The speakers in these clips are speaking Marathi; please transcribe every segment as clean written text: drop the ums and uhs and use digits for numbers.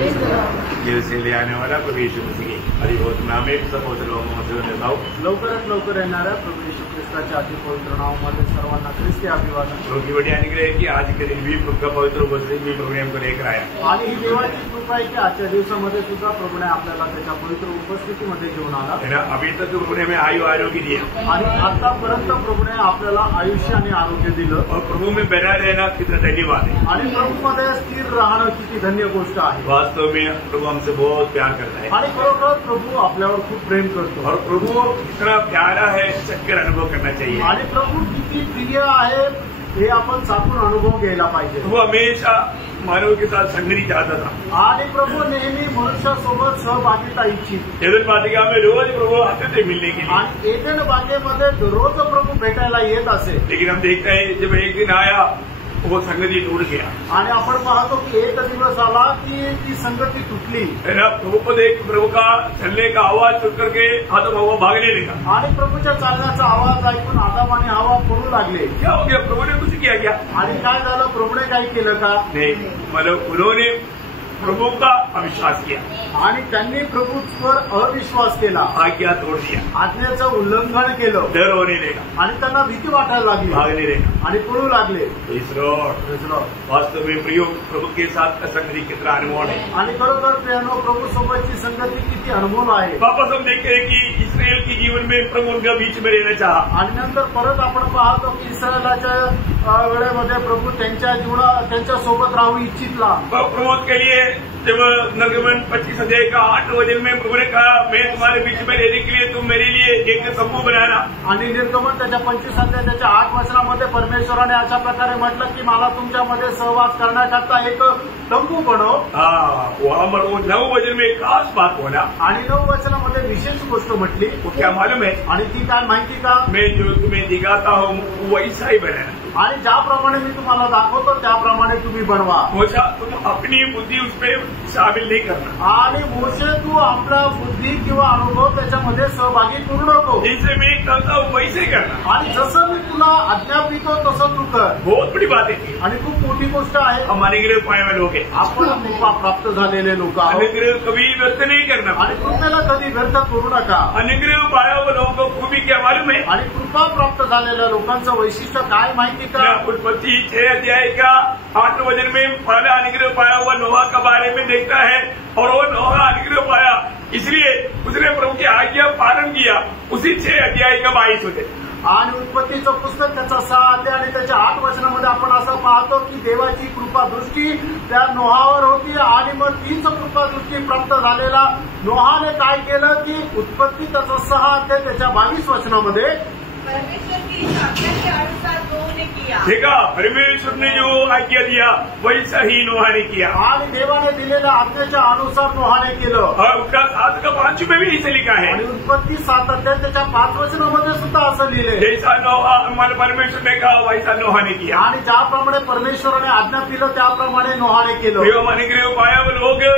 दिल से ले आने वाला प्रभु यीशु मसीह हरि बहुत नामे सब पवित्र नाव लवकरात लवकर येणाऱ्या प्रभू येशू ख्रिस्ताच्या अति पवित्र नावामध्ये सर्वांना ख्रिस्ती अभिवादन। प्रभु की बड़ी अनुग्रह है कि आज के दिन भी प्रभु का पवित्र उपस्थिति भी प्रभु ने हमको लेकर आया आणि ही देवाची कृपा आहे की आजच्या दिवसामध्ये सुद्धा प्रभूने आपल्याला त्याच्या पवित्र उपस्थितीमध्ये घेऊन आला है ना। अभी तक प्रभु ने हमें आयु आरोग्य दिया आणि आतापर्यंत प्रभूने आपल्याला आयुष्य आणि आरोग्य दिलं और प्रभु में बना रहना कितना धन्यवाद है। आणि प्रभूमध्ये स्थिर राहणं किती धन्य गोष्ट आहे। वास्तव में प्रभु हमसे बहुत प्यार करता है आणि खरोखर प्रभू आपल्यावर खूप प्रेम करतो और प्रभु कितना प्यारा है चक्कर अनुभव करना चाहिए। आणि प्रभू किती प्रिय आहे हे आपण चाकून अनुभव घ्यायला पाहिजे। वो हमेशा मानव के साथ संगति चाहता था आणि प्रभू नेहमी मनुष्यासोबत सहभागिता इच्छित। एदन वाटिका में रोज प्रभु आते थे मिलने के लिए आणि एदन बागेमध्ये दररोज प्रभू भेटायला येत असे। लेकिन हम देखते हैं जब एक दिन आया वो संगति टूट गया आणि आपण पाहतो की एक दिवस आला की ती संगती तुटली। है ना। प्रभु को देख प्रभु का चलने का आवाज सुन करके आदम हवा भागने लगा आणि प्रभूच्या चालण्याचा आवाज ऐकून आदम आणि हवा पळू लागले। क्या हो गया? प्रभु ने कुछ किया क्या? आणि काय झालं? प्रभूने काय केलं का? नहीं, मतलब उन्होंने प्रभु का अविश्वास किया आणि त्यांनी प्रभूवर अविश्वास केला, आज्ञा तोड़ दिया, आज्ञेचं उल्लंघन केलं, डर होने लगा आणि त्यांना भीती वाटायला लागली, भागने लगा आणि पळू लागले। वास्तव में प्रियो प्रभु के साथ संगति कितना अनमोल है। आणि खरोखर प्रियानो प्रभू सोबतची संगती किती अनमोल आहे। वापस हम देखते हैं कि इस्राएल के जीवन में प्रभु उनका बीच में रहना चाहा आणि नंतर परत आपण पाहतो की इस्रायलाच्या वेळेमध्ये प्रभू त्यांच्या सोबत राहू इच्छितला। प्रभु के लिए जब निर्गमन 25 अध्याय का 8 वचन में प्रभु ने कहा मैं तुम्हारे बीच में रहने के लिए तुम मेरे लिए एक तंबू बनाना। आणि निर्गमन त्याच्या 25 अध्याय त्याच्या 8 वचनामध्ये परमेश्वराने अशा प्रकारे म्हटलं की मला तुमच्यामध्ये सहवास करण्याकरता एक तंबू बनव। वहां पर वो 9 वचन में खास बात बोला आणि 9 वचनामध्ये विशेष गोष्ट म्हटली। वो क्या मालूम है? आणि ती काय माहिती का? मैं जो तुम्हें दिखाता हूँ वैसा ही बनाना आणि ज्याप्रमाणे मी तुम्हाला दाखवतो त्याप्रमाणे तुम्ही बनवा। मोशा तुम अपनी बुद्धि उसमें शामिल नहीं करना आणि मोशे तू आपला बुद्धी किंवा अनुभव त्याच्यामध्ये सहभागी करू नको। जैसे मैं करता हूँ वैसे करना आणि जसं मी तुला आज्ञापितो तसं तू कर। बहुत बड़ी बात है आणि खूप मोठी गोष्ट आहे। हम अनुग्रह पाए हुए लोग हैं, आपण कृपा प्राप्त झालेले लोक आहोत। अनुग्रह कभी व्यर्थ नहीं करना आणि कृपेला कधी व्यर्थ करू नका। अनुग्रह पाया हुआ लोगों को खूबी क्या मालूम है? आणि कृपा प्राप्त झालेल्या लोकांचं वैशिष्ट्य काय माहिती का? उत्पत्ति 6 अध्याय का 8 वचन में पहला अनुग्रह पाया हुआ नोहा के बारे में देखता है और वो नोहा अनुग्रह पाया इसलिए उसने प्रभु की आज्ञा पालन किया। उसी 6 अध्याय का 22 वचन आणि उत्पत्तीचं पुस्तक त्याचा 6 अध्याय आणि त्याच्या 8 वचनामध्ये आपण असं पाहतो की देवाची कृपा दृष्टी त्या नोहावर होती आणि मग तीच कृपा दृष्टी प्राप्त झालेला नोहाने काय केलं की उत्पत्ती त्याचा 6 अध्याय त्याच्या 22 वचनामध्ये देखा परमेश्वर ने जो आज्ञा दिया वैसा ही नोहा ने किया आणि देवाने दिलेल्या आज्ञेच्या अनुसार नोहाने केलं। और उसका 7 का 5 में भी इसे लिखा है आणि उत्पत्ती 7 अध्याय त्याच्या 5 वचनामध्ये सुद्धा असं लिहिले जैसा नोहा हमारे परमेश्वर ने कहा वैसा नोहा ने किया आणि ज्याप्रमाणे परमेश्वराने आज्ञा दिलं त्याप्रमाणे नोहाने केलं। अनुग्रह पाया हुए लोग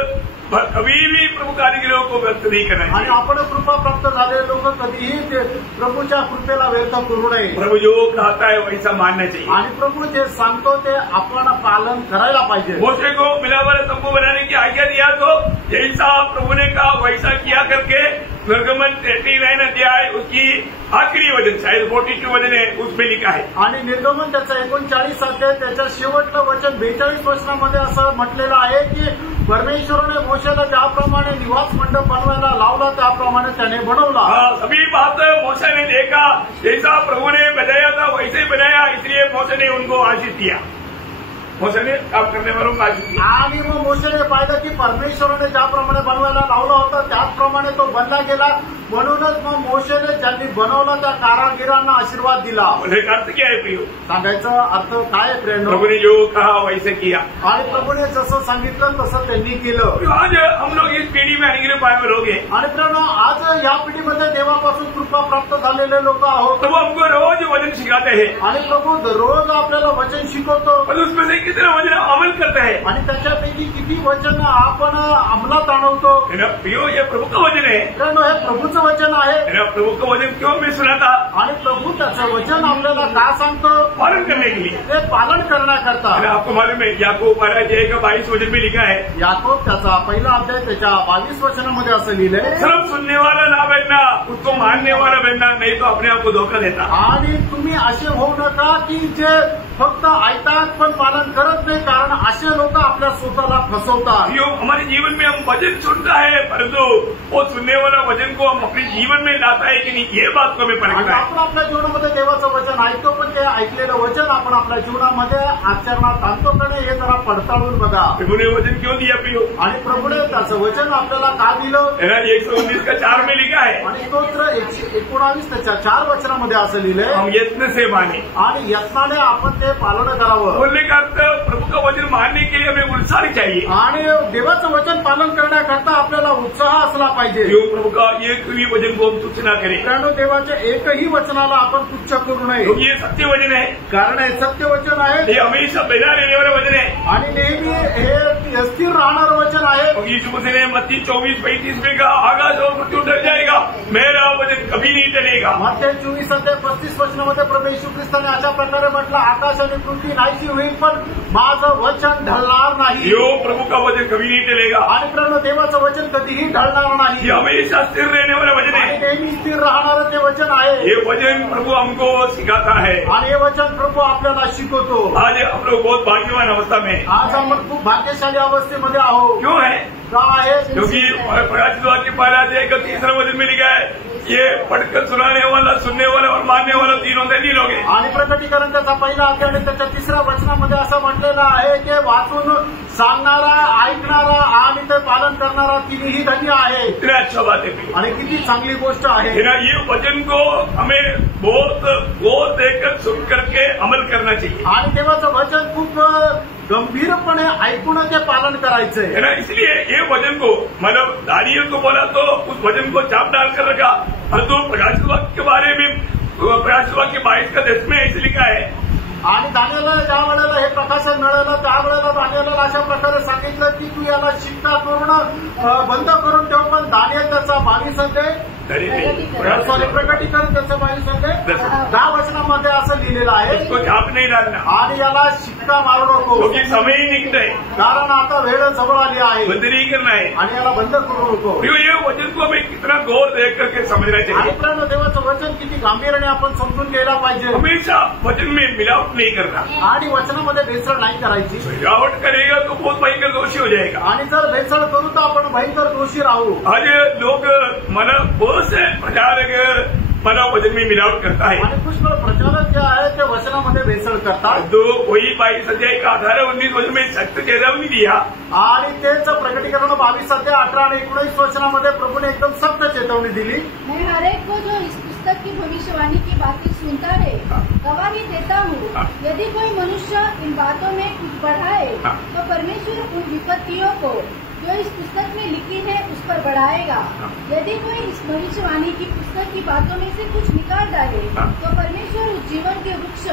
कभी भी प्रभु का अनुग्रह को व्यक्त नहीं करना आणि आपण कृपा प्राप्त झालेले लोक कधीही प्रभूच्या कृपेला व्यर्थ करू नये। प्रभु जो कहता है वैसा मानना चाहिए आणि प्रभू जे सांगतो ते आपण पालन करायला पाहिजे। मोशे को मिला वाला तंबू बनाने की आज्ञा दिया तो जैसा प्रभु ने कहा वैसा किया करके निर्गमन 39 अध्याय उसकी आखिरी वचन शायद 42 वचन है उसमें लिखा है। आणि निर्गमन त्याचा 39 अध्याय त्याच्या शेवटचं वचन 42 वचनामध्ये असं म्हटलेलं आहे की परमेश्वराने मोशेला ज्याप्रमाणे निवास मंडप बनवायला लावला त्याप्रमाणे त्याने बनवला। सभी बात मोशे ने देखा जैसा प्रभु ने बताया था वैसे ही बनाया इसलिए मोशे ने उनको आशीष दिया। मोशे ने काम करने वालों को आशीष दिया आणि मग मोशेने पाहिलं की परमेश्वराने ज्याप्रमाणे बनवायला लावला होता त्याचप्रमाणे तो बनला गेला। म्हणूनच मग मोशेने ज्यांनी बनवला त्या कारागिरांना आशीर्वाद दिला। अर्थ क्या है प्रियो? सांगायचा अर्थ काय प्रेम? प्रभु ने जो कहा वैसे किया आणि प्रभूने जसं सांगितलं तसं त्यांनी केलं। आज हम लोग इस पीढ़ी में अनुग्रह पाए हुए लोग हैं आणि प्रेम आज या पिढीमध्ये देवापासून कृपा प्राप्त झालेले लोक आहोत। प्रभु हमको रोज वचन सिखाते हैं आणि प्रभू दररोज आपल्याला वचन शिकवतो और उसमें से कितने वचन अमल करते हैं आणि त्याच्यापैकी किती वचन आपण अंमलात आणवतो। प्रियो ये प्रभु का वचन है, कारण हे प्रभूचं वचन आहे प्रभु का वचन क्यों मैं सुना था? आणि प्रभू त्याचं वचन आपल्याला का सांगतो? पालन करने के लिए। ते पालन करण्याकरता। आपको मालूम है याकूब 12:22 वचन में लिखा है, याकूब त्याचा पहिला अध्याय त्याच्या 22 वचनामध्ये असं लिहिलंय, सिर्फ सुनने वाला ना बनना, उसको मानने वाला बनना, नहीं तो अपने आप को धोखा देता। आणि तुम्ही असे होऊ नका की जे फक्त ऐकतात पण पालन करत नाही, कारण असे लोक आपल्या स्वतःला फसवतात। हमारे जीवन में हम वचन सुनता है, परंतु वो सुनने वाला वचन को हम अपने जीवन में लाता है कि नहीं, ये बात को हमें परखना है। आपण आपल्या जीवनामध्ये देवाचं वचन ऐकतो, पण ते ऐकलेलं वचन आपण आपल्या जीवनामध्ये आचरणात आणतो का नाही हे जरा पडताळून बघा। प्रभु ने वचन क्यों दिया प्रियो? आणि प्रभूने त्याचं वचन आपल्याला का दिलं? 119:4 में लिखा है, आणि स्तोत्र 119 त्याच्या 4 वचनामध्ये असं लिहिलंय, हम यत्न से माने, आणि यत्नाने आपण ते पालन करावं। बोलने का अर्थ प्रभु का वचन मानने के लिए हमें उत्साह चाहिए, आणि देवाचं वचन पालन करण्याकरता आपल्याला उत्साह असला पाहिजे। प्रभु का एक भी वचन को हम तुच्छ न करें, कारण देवाच्या एकही वचनाला आपण तुच्छ करू नये, क्योंकि ये सत्य वचन है, कारण हे सत्य वचन आहे, ये हमेशा बना रहने वाला वचन है, आणि नेहमी हे स्थिर राहणारं वचन आहे। यीशु मसीह ने मत्ती 24:35 में कहा, आकाश और पृथ्वी डर जाएगा, मेरा वचन कभी नहीं टलेगा। मत्ती 24:35 वचनामध्ये प्रभू येशू ख्रिस्ताने अशा प्रकारे म्हटलं, आकाश आणि पृथ्वी नाहीशी होईल पण माझं वचन ढळणार नाही। प्रभु का वचन कभी नहीं टलेगा, आणि प्रभू देवाचं वचन कधीही ढळणार नाही, ये हमेशा स्थिर रहने वाला वचन है, नेहमी स्थिर राहणारं ते वचन आहे। ये वचन प्रभु हमको सिखाता है, आणि हे वचन प्रभू आपल्याला शिकवतो। आज हम लोग बहुत भाग्यवान अवस्था में, आज आपण खूप भाग्यशाली अवस्थेमध्ये आहोत। क्यों है? का आहे? क्योंकि प्रकाशित वाक्य 12:3 वचन में लिखा है, ये पढ़कर सुनाने वाला, सुनने वाला और मानने वाला तीनों धन्य लोग हैं। आणि प्रकटीकरण त्याचा पहिला अध्याय आणि त्याच्या 3ऱ्या वचनामध्ये असं म्हटलेलं आहे की वाचून सांगणारा, ऐकणारा आणि ते पालन करणारा तिन्ही धन्य आहे। इतना अच्छा बात है, आणि किती चांगली गोष्ट आहे। ये वचन को हमें बहुत गौर देकर सुन करके अमल करना चाहिए, आणि देवाचं वचन खूप गंभीरपणे ऐकून ते पालन करायचंय। है ना। इसलिए ये वचन को, मतलब दानियल को बोला तो उस वचन को चाप डालकर रखा, परंतु प्रकाशित वाक्य के बारे में प्रकाशित वाक्य 22:10 में ऐसे लिखा है, आणि दानियेलला ज्या वेळेला हे प्रकाशन मिळालं त्यावेळेला दानियेलला अशा प्रकारे सांगितलं की तू याला शिक्का करून बंद करून ठेव, पण दानियल त्याचा 22 अध्याय प्रकटीकरण त्याचं 22 अध्याय 10 वचनामध्ये असं लिहिलेलं आहे, उसको चाप नहीं डालना आणि याला शिक्का मारू नको, क्योंकि समय ही निकट है, कारण आता वेळ जवळ आली आहे, बंद नहीं करना है, आणि याला बंद करू नको। ये वचन को हमें कितना गौर देख करके समझना आणि चाहिए। प्रणव देवाचं वचन किती गांभीर्याने आपण समजून घ्यायला पाहिजे। हमेशा वचन में मिलावट नहीं करना, आणि वचनामध्ये भेसळ नाही करायची। मिलावट करेगा तो बहुत भयंकर दोषी हो जाएगा, आणि जर भेसळ करू तर आपण भयंकर दोषी राहू। आज लोग बहुत से प्रचारक वचन में मिलावट करता है, आणि पुष्कळ प्रचारक जे आहे ते वचनामध्ये भेसळ करतात। तो वही 22 अध्याय का 18-19 वचन में सख्त चेतावनी दिया, आणि तेच प्रकटीकरण 22 अध्याय 18 आणि 19 वचनामध्ये प्रभूने एकदम सख्त चेतावनी दिली। मैं हर एक को जो इस पुस्तक की भविष्यवाणी की बातें सुनता है गवाही देता हूँ, यदि कोई मनुष्य इन बातों में कुछ बढ़ाए तो परमेश्वर उन विपत्तियों को जो इस पुस्तक में लिखी है उस पर बढ़ाएगा। यदि कोई इस भविष्यवाणी की पुस्तक की बातों में से कुछ निकाल डाले तो परमेश्वर उस जीवन के वृक्ष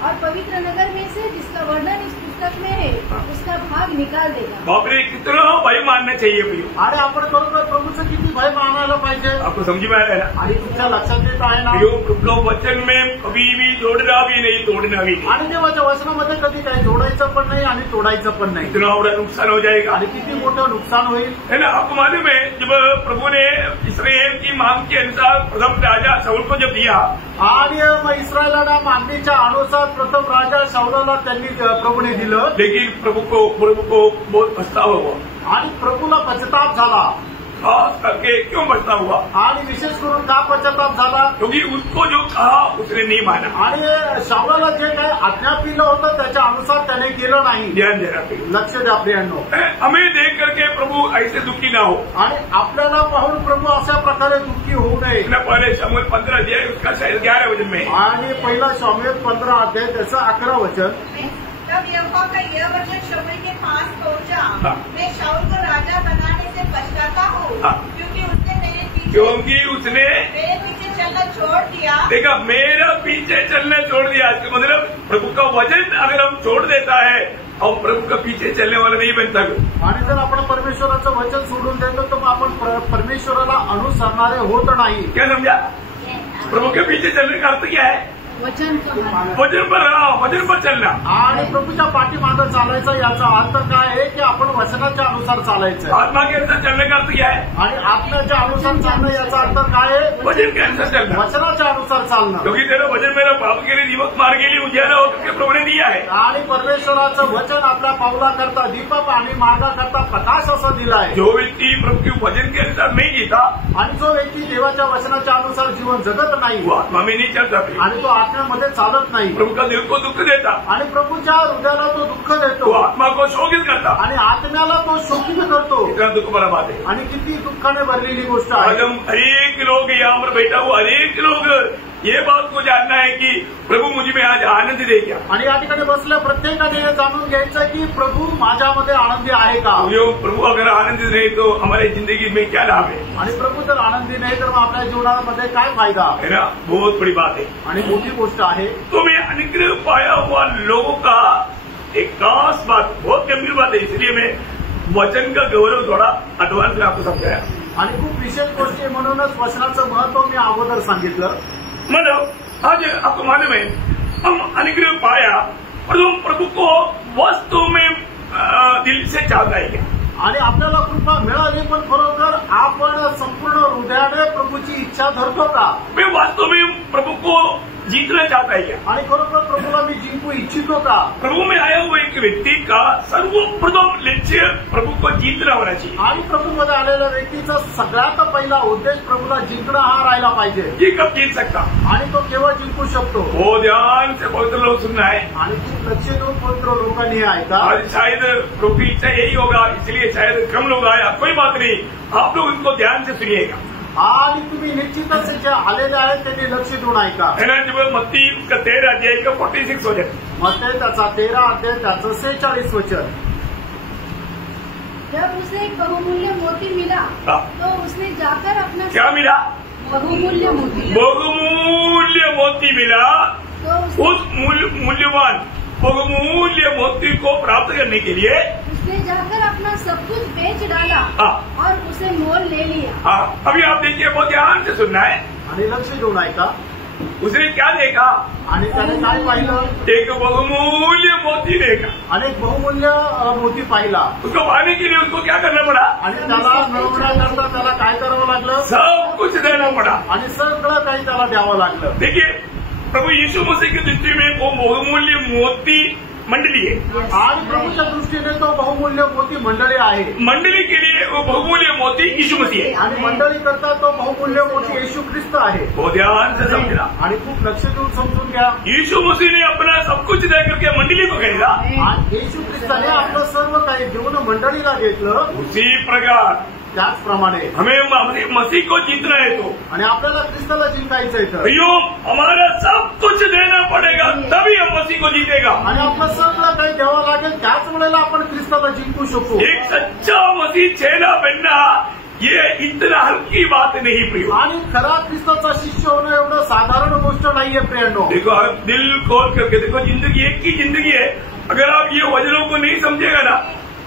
और पवित्र नगर में से जिसका वर्णन इस पुस्तक में है उसका भाग निकाल देगा। बाप रे, कितना भय मानना चाहिए भैया। अरे आपण बरोबर प्रभूचं किती भय मानायला पाहिजे। आपको समझ में आ रहा है ना? आणि तुमच्या लक्षात येत आहे ना? प्रभु वचन में कभी भी जोड़ना भी नहीं, तोड़ना भी नहीं। आणि देवाच्या वचनामध्ये कधी काही जोडायचं पण नाही आणि तोडायचं पण नाही। इतना बड़ा नुकसान हो जाएगा, आणि किती मोठं नुकसान होईल, है ना। आपको मालूम है जब प्रभु ने इस्राएल की मांग के अनुसार प्रथम राजा शाऊल को जब दिया, आणि मग इस्रायलला मागणीच्या अनुसार प्रथम राजा शाऊलला त्यांनी प्रभूने दिलं, लेकिन प्रभु को बहुत पछतावा हुआ, आणि प्रभूला पश्चाताप झाला। खास करके क्यों पछतावा हुआ? आणि विशेष करून का पश्चाताप झाला? क्योंकि उसको जो कहा उसने नहीं माना, आणि शाऊलला जे काही आज्ञा दिलं होतं त्याच्या अनुसार त्याने केलं नाही। ध्यान देना, लक्ष द्या प्रियांनो। हमें देख करके प्रभु ऐसे दुखी ना हो, आणि आपल्याला पाहून प्रभू अशा प्रकारे दुःखी होऊ नये। पहले शमूएल 15 अध्याय उसका 11 वचन में, आणि पहिला शमूएल 15 अध्याय त्याचं 11 वचन। तब यहोवा का यह वचन शमूएल के पास पहुंचा, मैं शाऊल को राजा बनाने से पछताता हूँ, क्योंकि उसने मेरे पीछे चलना छोड़ दिया। देखा, मेरा पीछे चलना छोड़ दिया। इसका मतलब प्रभु का वचन अगर हम छोड़ देता है और प्रभु का पीछे चलने वाला नहीं बनता। आणि जर आपण परमेश्वराचं वचन सोडून देतो तर मग आपण परमेश्वराला अनुसरणारे होत नाही। क्या समझा? प्रभु के पीछे चलने का अर्थ क्या है? वचन वचन पर चलना। आणि प्रभूच्या पाठीमागे चालायचं याचा अर्थ काय आहे की आपण वचनाच्या अनुसार चालायचं। आत्मा के अनुसार चलने का अर्थ क्या है? आणि आत्म्याच्या अनुसार चालणं याचा अर्थ काय आहे? वचन के अनुसार चलना, वचनाच्या अनुसार चालणं। क्योंकि तेरा वचन मेरा पाप के लिए दीपक मार्ग के लिए उजियारा होकर के प्रभु ने दिया है। आणि परमेश्वराचं वचन आपल्या पावलाकरता दीपक आणि मार्गाकरता प्रकाश असं दिलं आहे। जो व्यक्ति प्रभु के वचन के अनुसार नहीं जीता आणि जो व्यक्ती देवाच्या वचनाच्या अनुसार जीवन जगत नाही वो आत्मा में नहीं चलता, आणि तो आत्म्यामध्ये चालत नाही। प्रभु का दिल को दुख देता आणि प्रभूच्या हृदयाला तो दुःख तो देतो आत्मा को शोकित करता। आणि आत्म्याला तो शोकित करतो। इतना दुख भरा बात है। आणि किती दुःखाने भरलेली गोष्ट आज आहे। हम अनेक लोग यहाँ पर बैठा हुआ अनेक लोग ये बात को जानना है कि प्रभु मुझे में आज आनंद दे क्या। आणि या ठिकाणी बसल्या प्रत्येकाने हे जाणून घ्यायचं की प्रभू माझ्यामध्ये आनंदी आहे का। प्रभु अगर आनंदित नहीं तो हमारी जिंदगी में क्या लाभ है? आणि प्रभू जर आनंदी नाही तर मग आपल्या जीवनामध्ये काय फायदा है ना? बहुत बड़ी बात है आणि मोठी गोष्ट आहे। तो मैं अनुग्रह पाया हुआ लोगों का एक खास बात, बहुत गंभीर बात है, इसलिए मैं वचन का गौरव थोड़ा एडवांस में आपको समझाया। आणि खूप विशेष गोष्टी म्हणूनच वचनाचं महत्व मी अगोदर सांगितलं। मतलब आज आपको मालूम है हम अनुग्रह पाया और हम प्रभु को वस्तु में दिल से चाहता है क्या? आणि आपल्याला कृपा मिळाली पण खरोखर आपण संपूर्ण हृदयाने प्रभूची इच्छा धरतो का? मैं वास्तव में प्रभु को जीतना चाहता है क्या? आणि खरोखर प्रभूला मी जिंकू इच्छितो का? प्रभु में आया हुआ एक व्यक्ति का सर्वप्रथम लक्ष्य प्रभु को जीतना होना चाहिए। आणि प्रभूमध्ये आलेल्या व्यक्तीचा सगळ्यात पहिला उद्देश प्रभूला जिंकणं हा राहिला पाहिजे। ये कब जीत सकता? आणि तो केव्हा जिंकू शकतो? वो ध्यान से पवित्र लोग सुनना है आणि खूप लक्ष देऊन पवित्र लोकांनी हे ऐका। आज शायद प्रभु की इच्छा यही होगा, इसलिए शायद कम लोग आया, कोई बात नहीं, आप लोग उनको ध्यान से सुनिएगा। आणि तुम्ही निश्चितच जे आलेले आहेत त्यांनी लक्ष देऊन ऐका। है ना? जब मत्ती उसका 13 अध्याय का 46 वचन, मत्ती त्याचा 13 अध्याय त्याचं 46 वचन। जब उसे एक बहुमूल्य मोती मिला तो उसने जाकर अपना क्या मिला? बहुमूल्य मोती। बहुमूल्य मोती मिला। तो उस मूल्यवान बहुमूल्य मोती को प्राप्त करने के लिए उसने जाकर अपना सब कुछ बेच डाला और उसे मोल ले लिया। हाँ, अभी आप देखिए, बहुत ध्यान से सुनना है। आणि लक्ष देऊन ऐका। उसने क्या देखा? आणि त्याने काय पाहिलं? एक बहुमूल्य मोती देखा। अनेक बहुमूल्य मोती पाहिला। उसको पाने के लिए उसको क्या करना पड़ा? आणि त्याला मिळवण्याकरता त्याला काय करावं लागलं? सब कुछ देना पड़ा। आणि सगळं काही त्याला द्यावं लागलं। देखिए, प्रभु यीशु मसीह की दृष्टि में वो बहुमूल्य मोती मंडली है। आणि प्रभूच्या दृष्टीने तो बहुमूल्य मोती मंडळी आहे। मंडली के लिए वो बहुमूल्य मोती यीशु मसीह है। आणि मंडळी करता तो बहुमूल्य मोती येशू ख्रिस्त आहे। वो ध्यान से समझना। आणि खूप लक्ष देऊन समजून घ्या। यीशु मसीह ने अपना सब कुछ दे करके मंडली को खरीदा। आणि येशू ख्रिस्ताने आपलं सर्व काही देऊन मंडळीला घेतलं। उसी प्रकार त्याचप्रमाणे हमें मसीह को जीतना है तो, आणि आपल्याला ख्रिस्ताला जिंकायचं आहे तर भैया हमारा सब कुछ देना पड़ेगा, तभी हम मसीह को जीतेगा। आणि आपलं सगळं काही द्यावं लागेल, त्याच वेळेला आपण ख्रिस्ताला जिंकू शकू। एक सच्चा मसीह चेला बनना ये इतना हल्की बात नहीं प्रियो। आणि खरा ख्रिस्ताचा शिष्य होणं एवढं साधारण गोष्ट नाहीये प्रियांनो। देखो, आप दिल खोल करके देखो, जिंदगी एक ही जिंदगी है। अगर आप ये वचनों को नहीं समझेगा ना,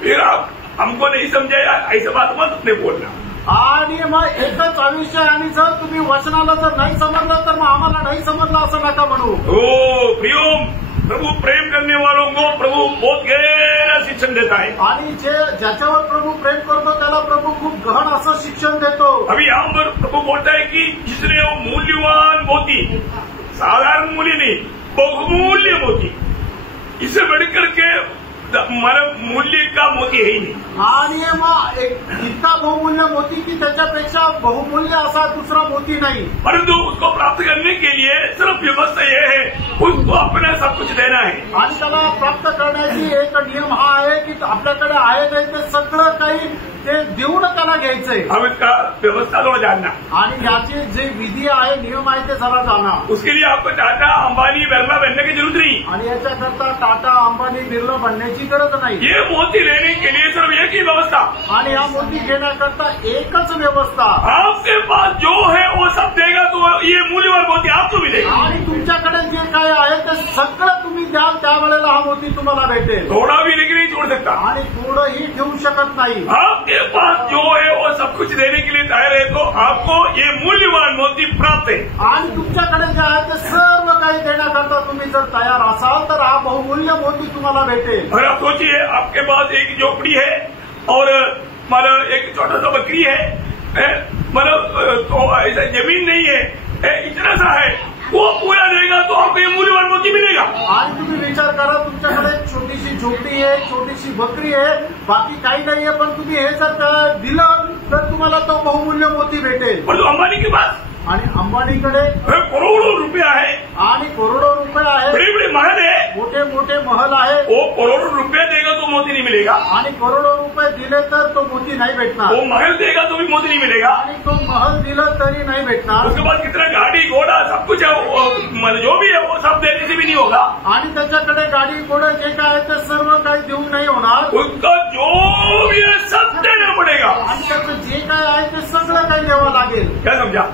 फिर आप हमको नहीं समझाया ऐसा बात मत अपने बोलना। आणि मग एकच आयुष्य आहे, आणि जर तुम्ही वचनाला जर नाही समजलं तर मग आम्हाला नाही समजलं असं नका म्हणू। ओ प्रियो, प्रभु प्रेम करने वालों को प्रभु बहुत गहरा शिक्षण देता है। आणि ज्याच्यावर प्रभू प्रेम करतो त्याला प्रभू खूप गहन असं शिक्षण देतो। अभी यहाँ पर प्रभु बोलता है कि जिसने वो मूल्यवान मोती, साधारण मूल्य नहीं, बहुमूल्य मोती, इसे बढ़कर के मूल्य का मोती है ही नहीं। आणि मग इतका बहुमूल्य मोती की त्याच्यापेक्षा बहुमूल्य असा दूसरा मोती नाही। परंतु उसको प्राप्त करने के लिए सिर्फ व्यवस्था ये है, उसको अपना सब कुछ देना है। आणि त्याला प्राप्त करण्याची एक नियम हा आहे की आपल्याकडे आहे ते सगळं काही ते देऊन त्याला घ्यायचंय. हम इसका व्यवस्था थोड़ा जानना, आणि याचे जे विधी आहे, नियम आहे ते जरा जाणा. उसके लिए आपको टाटा अंबानी बिरला बनने की जरूरत नहीं. आणि याच्याकरता टाटा अंबानी बिर्ला बनण्याची गरज नाही. ये मोती लेने के लिए सिर्फ एक ही व्यवस्था, आणि हा मोती घेण्याकरता एकच व्यवस्था. आपके पास जो है वो सब देगा तो ये मूल्यवान मोती आपको मिलेगा. आणि तुमच्याकडे जे काय आहे ते सगळं तुम्ही द्याल त्यावेळेला हा मोती तुम्हाला भेटेल. थोड़ा भी लेके नहीं छोड़ सकता. आणि थोडंही ठेवू शकत नाही. आपके पास जो है वो सब कुछ देने के लिए तैयार है तो आपको ये मूल्यवान मोती प्राप्त है. आणि तुमच्याकडे जे आहे ते सर्व काही देण्याकरता तुम्ही जर तयार असाल तर हा बहुमूल्य मोती तुम्हाला भेटेल. अगर आप सोचिए आपके पास एक झोपड़ी है और मतलब एक छोटा सा बकरी है, मतलब तो ऐसा जमीन नहीं है, इतना सा है, वो पूरा देगा तो आपको ये मूल्यवान मोती मिलेगा. आणि तुम्ही विचार करा, तुमच्याकडे एक छोटीशी झोपडी आहे, छोटीशी बकरी आहे, बाकी काही नाहीये, पण तुम्ही हे जर दिलं तर तुम्हाला तो बहुमूल्य मोती भेटेल. पर तो अंबानी के पास आणि अंबानीकडे करोड़ों रुपया है, आणि करोडो रुपये आहे, बड़े बड़े महल है, मोठे मोठे महल आहे. वो करोड़ों रुपया देगा तो मोती नहीं मिलेगा. आणि करोडो रुपये दिले तर तो मोती नाही भेटणार. वो महल देगा तो भी मोती नहीं मिलेगा. आणि तो महल दिलं तरी नाही भेटणार. उसके बाद कितना गाड़ी घोड़ा सब कुछ है, मतलब जो भी है वो सब देने से भी नहीं होगा. आणि त्याच्याकडे गाडी घोडं जे काय आहे ते सर्व काही देऊन नाही होणार. उसका जो भी है सब देना पड़ेगा. आणि त्याचं जे काय आहे ते सगळं काही द्यावं लागेल. क्या समझा?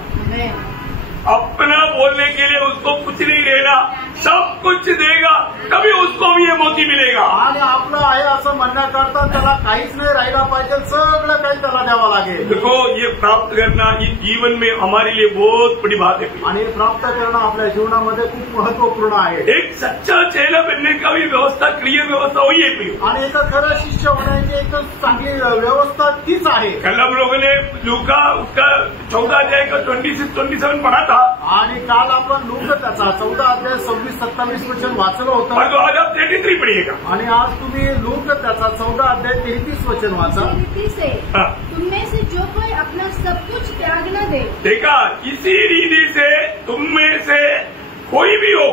अपना बोलने के लिए उसको कुछ नहीं देना, सब कुछ देगा तभी उसको भी ये मोती मिलेगा. आणि आपलं आहे असं म्हणण्याकरता त्याला काहीच नाही राहिला पाहिजे, सगळं काही त्याला द्यावं लागेल. देखो ये प्राप्त करना इस जीवन में हमारे लिए बहुत बड़ी बात है. आणि प्राप्त करणं आपल्या जीवनामध्ये खूप महत्वपूर्ण आहे. एक सच्चा चेला बनने का भी व्यवस्था, क्लियर व्यवस्था वही है. आणि एक खरं शिष्य होण्याची एक चांगली व्यवस्था तीच आहे. कल हम लोगों ने लूका उसका 14 अध्याय का 26-27 पढ़ा था. आणि काल आपण लूक त्याचा 14 अध्याय 26-27 वचन वाचलं होतं. और तो आज आप 33 पढ़िएगा. आणि आज तुम्ही लूक त्याचा 14 अध्याय 33 वचन वाचा. रीति से तुम में से जो कोई अपना सब कुछ त्याग न दे. देखा, इसी रीति से तुम में से कोई भी हो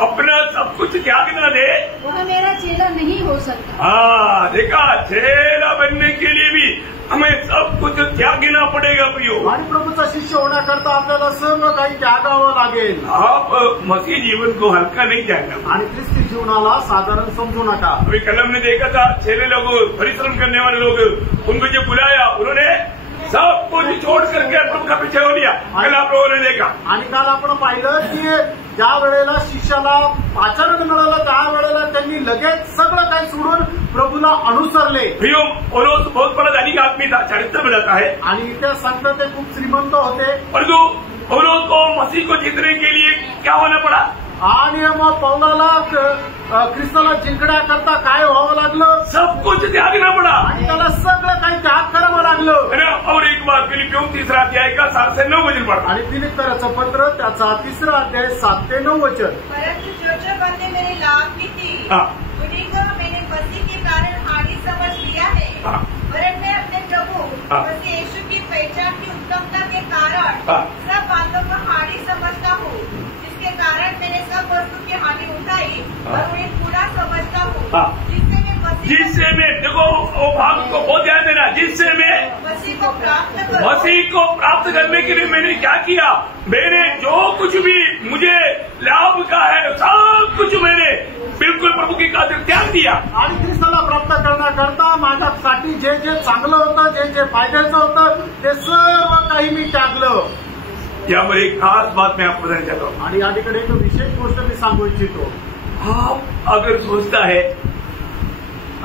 अपना सब कुछ त्याग न दे, वह मेरा चेला नहीं हो सकता. हाँ देखा, चेला बनने के लिए भी हमें सब कुछ त्यागना पड़ेगा प्रियो. आणि प्रभूचा शिष्य होण्याकरता आपल्याला सर्व काही त्यागावं लागेल. आप मसीह जीवन को हल्का नहीं जाना. आणि ख्रिस्ती जीवनाला साधारण समजू नका. अभी कलम ने देखा था, चेले लोग, परिश्रम करने वाले लोग, उनको जो बुलाया उन्होंने सब कुछ छोड़ करके प्रभु का पीछे हो लिया. कल आप लोगों ने देखा. आणि काल आपण पाहिलं की ज्या वेळेला शिष्याला आचरण मिळालं त्यावेळेला त्यांनी लगेच सगळं काही सोडून प्रभूला अनुसरले. प्रियो, पौलुस बहुत बड़ा धनिक आदमी था, चरित्र में जाता है. आणि इथे सांगतं ते खूप श्रीमंत होते. परंतु पौलुस को मसीह को जीतने के लिए क्या होना पड़ा? आणि मग पौलाला ख्रिस्ताला जिंकण्याकरता काय व्हावं लागलं? सब कुछ त्यागना पड़ा. आणि त्याला सगळं काही त्याग करावं लागलं. और एक बार फिलिपियों 3 अध्याय का 7 से 9 वचन पढ़ा. आणि फिलिप्पियराचं पत्र त्याचा 3 अध्याय 7 ते 9 वचन. परंतु जो बातें मेरे लाभ की थी उन्हीं को मैंने मसीह के कारण हानि समझ लिया है. वरन मैं अपने प्रभु मसीह यीशु की पहचान की उत्तमता के कारण सब बातों को हानि समझता हूँ, जिसके कारण मैंने सब वस्तु की हानि उठाई और उन्हें पूरा समझता हूँ, जिससे मैं देखो वो भाग को बहुत ध्यान देना, जिससे मैं मसीह को प्राप्त करूं. मसीह को प्राप्त करने के लिए मैंने क्या किया? मैंने जो कुछ भी मुझे लाभ का है सब कुछ मैंने बिल्कुल प्रभु की खातिर त्याग दिया. आणि ख्रिस्ताला प्राप्त करण्याकरता माझ्यासाठी जे जे चांगलं होतं, जे जे फायद्याचं होतं ते सर्व काही मी त्यागलं. यहाँ पर एक खास बात मैं आपको बताना चाहता हूँ. आणि या ठिकाणी एक विशेष गोष्ट मी सांगू इच्छितो. आप अगर सोचता है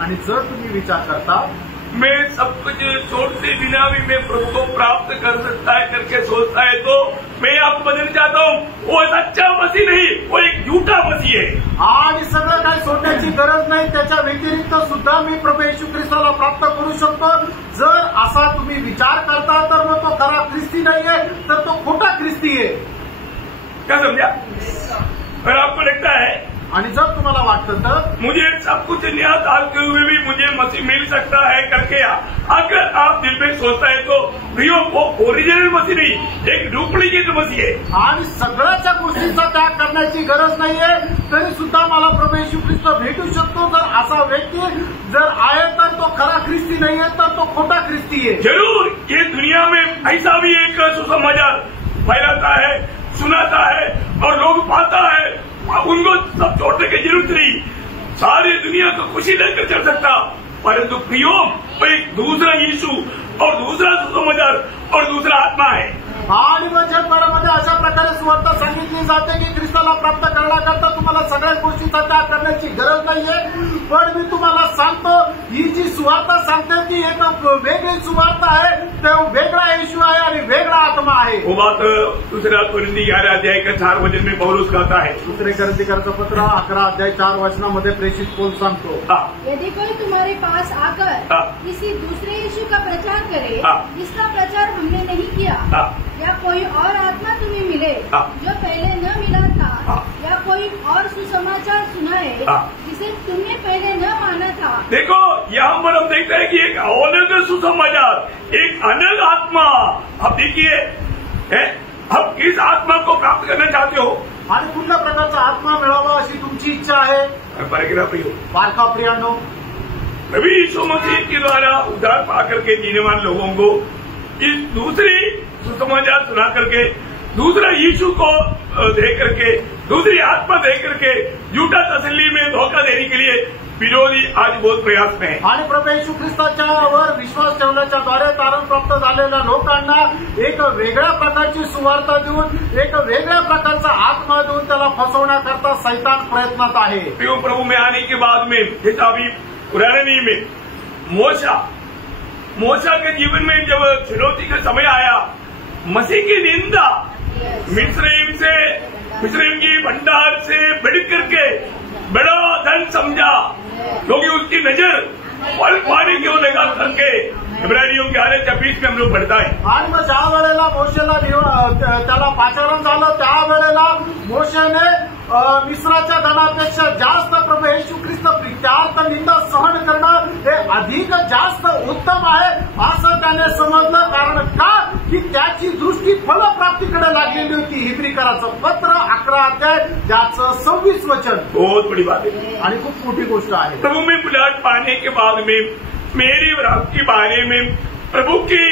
आणि जर तुम्ही विचार करता मैं सब कुछ छोड़ते बिना भी मैं प्रभु को प्राप्त कर सकता है करके सोचता है, तो मैं आपको बताना चाहता हूँ वो सच्चा मसीह नहीं, वो एक झूठा मसीह है. आणि सगळं काही सोडण्याची गरज नाही, त्याच्या व्यतिरिक्त सुद्धा मी प्रभू येशू ख्रिस्ताला प्राप्त करू शकतो. जर असा तुम्ही विचार करता तर मग तो खरा ख्रिस्ती नाहीये, तर तो खोटा ख्रिस्ती आहे. क्या समझा? और आपको लगता है आणि जर तुम्हाला वाटतं तर मुझे सब कुछ नियत डालते हुए भी मुझे मसीह मिल सकता है करके अगर आप दिल दिल में सोचता है तो प्रियो वो ओरिजिनल मसीह नहीं, एक डुप्लिकेट मसीह है। आणि सगळ्याच्या गोष्टींचा त्याग करण्याची गरज नाहीये, तरी सुद्धा मला प्रभू येशू ख्रिस्त भेटू शकतो जर असा व्यक्ती जर आहे तर तो खरा ख्रिस्ती नाहीये तर तो खोटा ख्रिस्ती आहे। जरूर ये दुनिया में ऐसा भी एक सुसमाचार फैलाता है, सुनाता है और लोग पाता है, उनको सब छोड़ने की जरूरत नहीं, सारी दुनिया को खुशी लेकर चल सकता, परंतु प्रियो एक दूसरा यीशु और दूसरा सुसमाचार और दूसरा आत्मा है। आणि मग जगभरामध्ये अशा प्रकारे सुवार्ता सांगितली जाते की ख्रिस्ताला प्राप्त करण्याकरता तुम्हाला सगळ्या गोष्टींचा त्याग करण्याची गरज नाहीये, पण मी तुम्हाला सांगतो ही जी सुवार्ता सांगते ती एक वेगळी सुवार्ता आहे, तो वेगळा येशू आहे आणि वेगळा आत्मा आहे। वो बात दूसरा कोरिन्थी 11 अध्याय के 4 वचन में पौलुस कहता है। दुसरे कोरिन्थीकरांचं पत्र 11 अध्याय 4 वचनामध्ये प्रेषित पौल सांगतो, यदि कोई तुम्हारे पास आकर किसी दूसरे यीशु का प्रचार करे जिसका प्रचार हमने नहीं किया, या कोई और आत्मा तुम्हें मिले जो पहले न मिला था, या कोई और सुसमाचार सुनाए जिसे तुमने पहले न माना था। देखो यहाँ पर हम देखते हैं कि एक अलग सुसमाचार, एक अलग आत्मा। अब देखिए अब किस आत्मा को प्राप्त करना चाहते हो आणि कुठल्या प्रकारचा आत्मा मिळावा अशी तुमची इच्छा आहे। बारका प्रियानो, प्रभु यीशु मसीह के द्वारा उद्धार पाकर के जीने वाले लोगों को इस दूसरी सुसमाचार सुना करके, दूसरा यीशु को दे करके, दूसरी आत्मा दे करके झूठा तसल्ली में धोखा देने के लिए विरोधी आज बहुत प्रयास में है। आणि प्रभू येशू ख्रिस्ताच्यावर विश्वास ठेवण्याच्या द्वारे तारण प्राप्त झालेल्या लोकांना एक वेगळ्या प्रकारची सुवार्ता देऊन, एक वेगळ्या प्रकारचा आत्मा देऊन त्याला फसवण्याकरता सैतान प्रयत्नात आहे। प्रभु में आने के बाद में जैसा अभी पुराने नियम में मूसा के जीवन में जब चुनौती का समय आया, मसीह की निंदा मिस्रईम की भंडार से बढ़ करके बड़ा धन समझा, क्योंकि उसकी नजर फल पाने की ओर लगा करके इब्रानियों के 11:26 में हम लोग पढ़ता है। आणि मग ज्या वेळेला मोशेला त्याला पाचारण झालं त्यावेळेला मोशेने मिस्राच्या धनापेक्षा जास्त प्रभू येशू ख्रिस्त त्यार्थ निंदा सहन करणं हे अधिक जास्त उत्तम आहे असं त्याने समजलं। कारण का की त्याची दृष्टी फलप्राप्तीकडे लागलेली होती। हिब्रीकराचं पत्र 11 अध्याय त्याचं 26 वचन बहुत बड़ी बात है आणि खूप मोठी गोष्ट आहे। प्रभु में बुलाहट पाने के बाद में मेरी और आपके बारे में प्रभु की